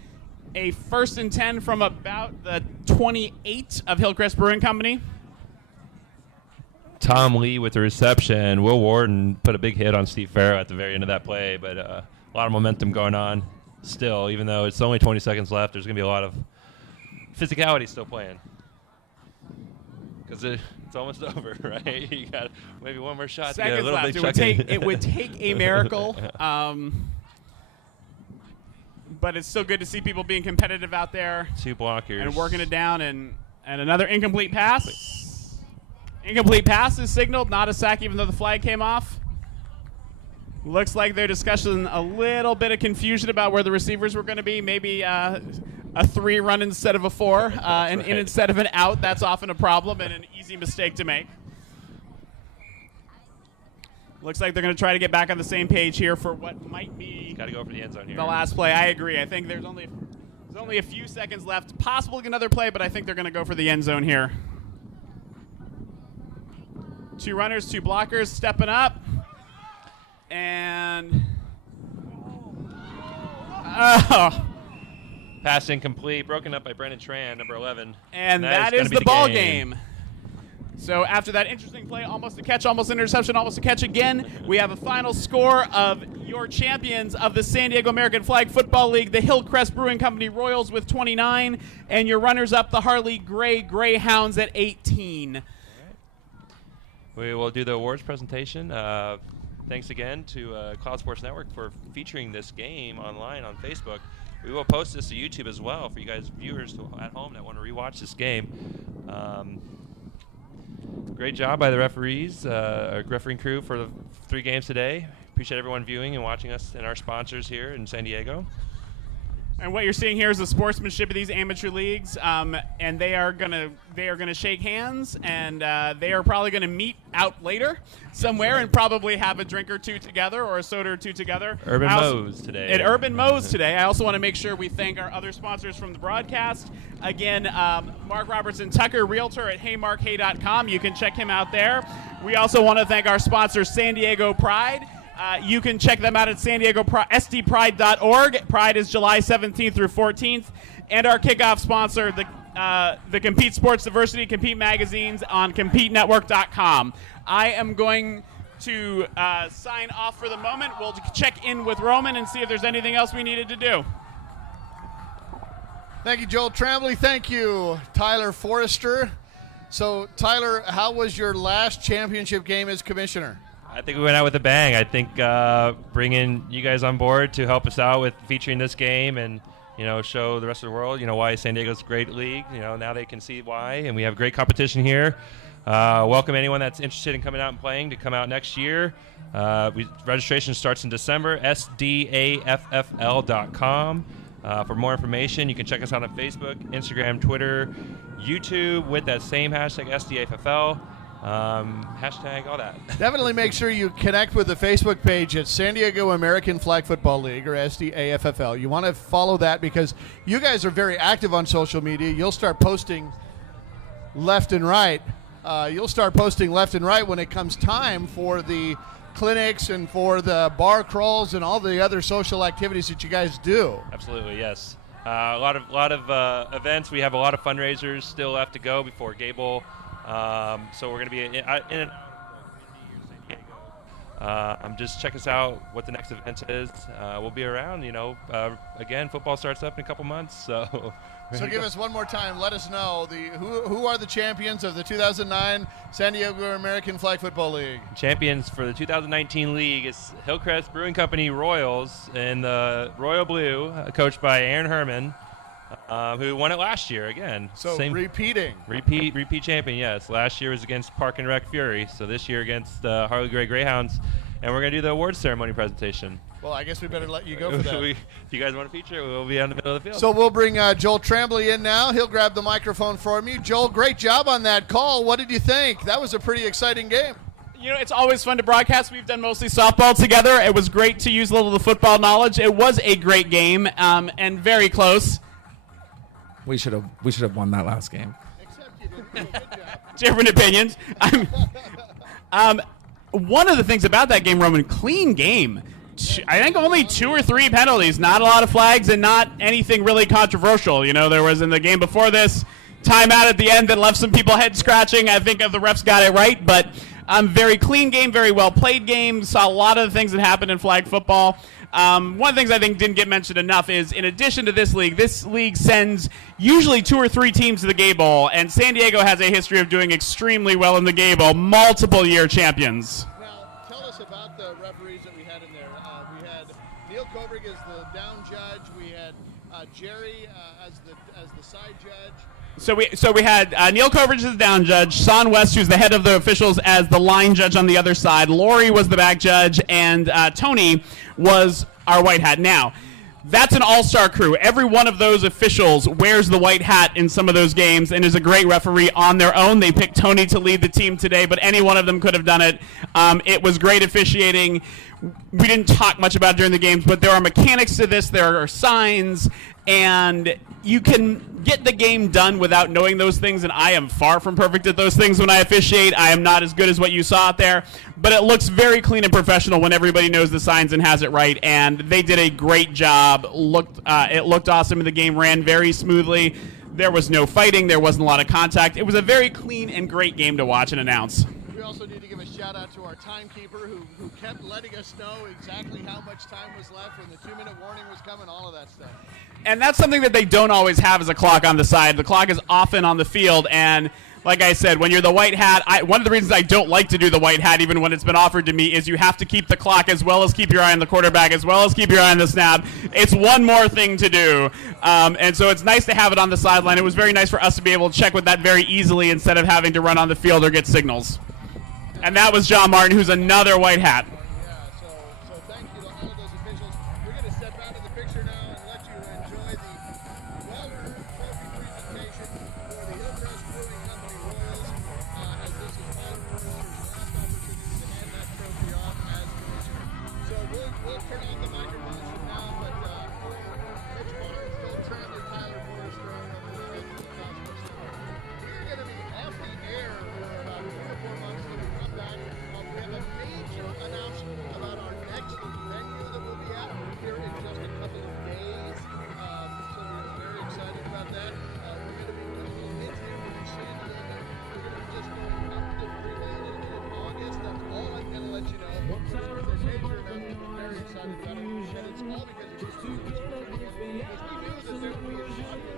a 1st and 10 from about the 28 of Hillcrest Brewing Company. Tom Lee with the reception. Will Warden put a big hit on Steve Farrow at the very end of that play, but a lot of momentum going on still. Even though it's only 20 seconds left, there's going to be a lot of physicality still playing. Because it's almost over, right? You got maybe one more shot to get a Seconds little left. bit chucking. It would take a miracle. But it's still good to see people being competitive out there. 2 blockers. And working it down, and another incomplete pass. Incomplete pass is signaled, not a sack even though the flag came off. Looks like they're discussing a little bit of confusion about where the receivers were going to be. Maybe a 3 run instead of a 4, an in instead of an out. That's often a problem and an easy mistake to make. Looks like they're going to try to get back on the same page here for what might be Got to go for the end zone here. the last play. I agree. I think there's only a few seconds left. Possibly another play, but I think they're going to go for the end zone here. 2 runners, 2 blockers, stepping up. And Pass incomplete, broken up by Brendan Tran, number 11. And that gonna is be the ball game. So after that interesting play, almost a catch, almost an interception, almost a catch again, we have a final score of your champions of the San Diego American Flag Football League, the Hillcrest Brewing Company Royals with 29, and your runners-up, the Harley Gray Grayhounds at 18. We will do the awards presentation. Thanks again to Cloud Sports Network for featuring this game online on Facebook. We will post this to YouTube as well for you guys viewers at home that want to rewatch this game. Great job by the referees, our refereeing crew for the 3 games today. Appreciate everyone viewing and watching us and our sponsors here in San Diego. And what you're seeing here is the sportsmanship of these amateur leagues, and they are gonna shake hands, and they are probably gonna meet out later somewhere and probably have a drink or two together or a soda or two together. Urban Moe's today. At Urban Moe's today. I also want to make sure we thank our other sponsors from the broadcast. Again, Mark Robertson Tucker, realtor at heymarkhay.com. You can check him out there. We also want to thank our sponsor, San Diego Pride. You can check them out at sdpride.org. Pride is July 17th through 14th. And our kickoff sponsor, the Compete Sports Diversity, Compete Magazines on CompeteNetwork.com. I am going to sign off for the moment. We'll check in with Roman and see if there's anything else we needed to do. Thank you, Joel Trambley. Thank you, Tyler Foerster. So, Tyler, how was your last championship game as commissioner? I think we went out with a bang. I think bringing you guys on board to help us out with featuring this game and, show the rest of the world, why San Diego's a great league. Now they can see why, and we have great competition here. Welcome anyone that's interested in coming out and playing to come out next year. Registration starts in December, SDAFFL.com. For more information, you can check us out on Facebook, Instagram, Twitter, YouTube with that same hashtag, SDAFFL. Hashtag all that. Definitely make sure you connect with the Facebook page at San Diego American Flag Football League, or SDAFFL. You want to follow that because you guys are very active on social media. You'll start posting left and right. You'll start posting left and right when it comes time for the clinics and for the bar crawls and all the other social activities that you guys do. Absolutely, yes. A lot of events. We have a lot of fundraisers still left to go before Gable. So we're going to be just check us out what the next event is. We'll be around, again, football starts up in a couple months. So give us one more time. Let us know who are the champions of the 2009 San Diego American Flag Football League. Champions for the 2019 league is Hillcrest Brewing Company Royals in the Royal Blue, coached by Aaron Herman. Who won it last year again. So repeat champion, yes. Last year was against Park and Rec Fury, so this year against Harley Gray Grayhounds. And we're going to do the awards ceremony presentation. Well, I guess we better let you go for that. If you guys want to feature it, we'll be on the middle of the field. So we'll bring Joel Trambley in now. He'll grab the microphone for me. Joel, great job on that call. What did you think? That was a pretty exciting game. It's always fun to broadcast. We've done mostly softball together. It was great to use a little of the football knowledge. It was a great game and very close. We should have won that last game. Except you did. Good job. Different opinions. One of the things about that game, Roman, clean game. I think only 2 or 3 penalties, not a lot of flags, and not anything really controversial. There was in the game before this timeout at the end that left some people head scratching. I think the refs got it right, but very clean game, very well played game. Saw a lot of the things that happened in flag football. One of the things I think didn't get mentioned enough is, in addition to this league sends usually 2 or 3 teams to the Gay Bowl, and San Diego has a history of doing extremely well in the Gay Bowl, multiple year champions. Now, tell us about the referees that we had in there. We had Neil Kovrig as the down judge. We had Jerry as the side judge. So we had Neil Kovrig as the down judge, Son West, who's the head of the officials, as the line judge on the other side. Lori was the back judge, and Tony was our white hat. Now, that's an all-star crew. Every one of those officials wears the white hat in some of those games and is a great referee on their own. They picked Tony to lead the team today, but any one of them could have done it. It was great officiating. We didn't talk much about it during the games, but there are mechanics to this. There are signs, and you can get the game done without knowing those things, and I am far from perfect at those things when I officiate. I am not as good as what you saw out there, but it looks very clean and professional when everybody knows the signs and has it right, and they did a great job. It looked awesome, and the game ran very smoothly. There was no fighting. There wasn't a lot of contact. It was a very clean and great game to watch and announce. We also need to give a shout out to our timekeeper who kept letting us know exactly how much time was left when the 2-minute warning was coming, all of that stuff. And that's something that they don't always have as a clock on the side. The clock is often on the field, and like I said, when you're the white hat, one of the reasons I don't like to do the white hat, even when it's been offered to me, is you have to keep the clock as well as keep your eye on the quarterback, as well as keep your eye on the snap. It's one more thing to do. And so it's nice to have it on the sideline. It was very nice for us to be able to check with that very easily instead of having to run on the field or get signals. And that was John Martin, who's another white hat. Yeah, so thank you to all of those officials. We're going to step out of the picture now and let you enjoy the well-earned trophy presentation for the Hillcrest Brewing Company Royals, as this is Tyler Foerster's last opportunity to hand that trophy off as commissioner. So we'll turn off the microphones from now, but Mitch Barnes, Phil Trambley, Tyler Foerster, and we're going to be off the air for about 3 or 4 months. We have a major announcement about our next venue that we'll be at here in just a couple of days. So we're very excited about that. We're going to be doing a little hint here in San Diego. We're going to be just going up to Freeway a little bit in August. That's all I'm going to let you know. It's a major announcement. We're very excited about it. And it's all because of this because we knew that there would be a audience for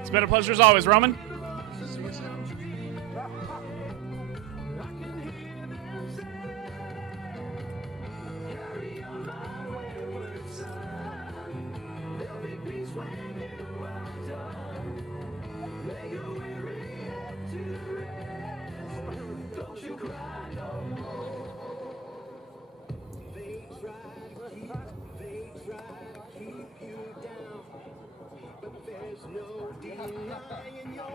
It's been a pleasure as always, Roman. No denying your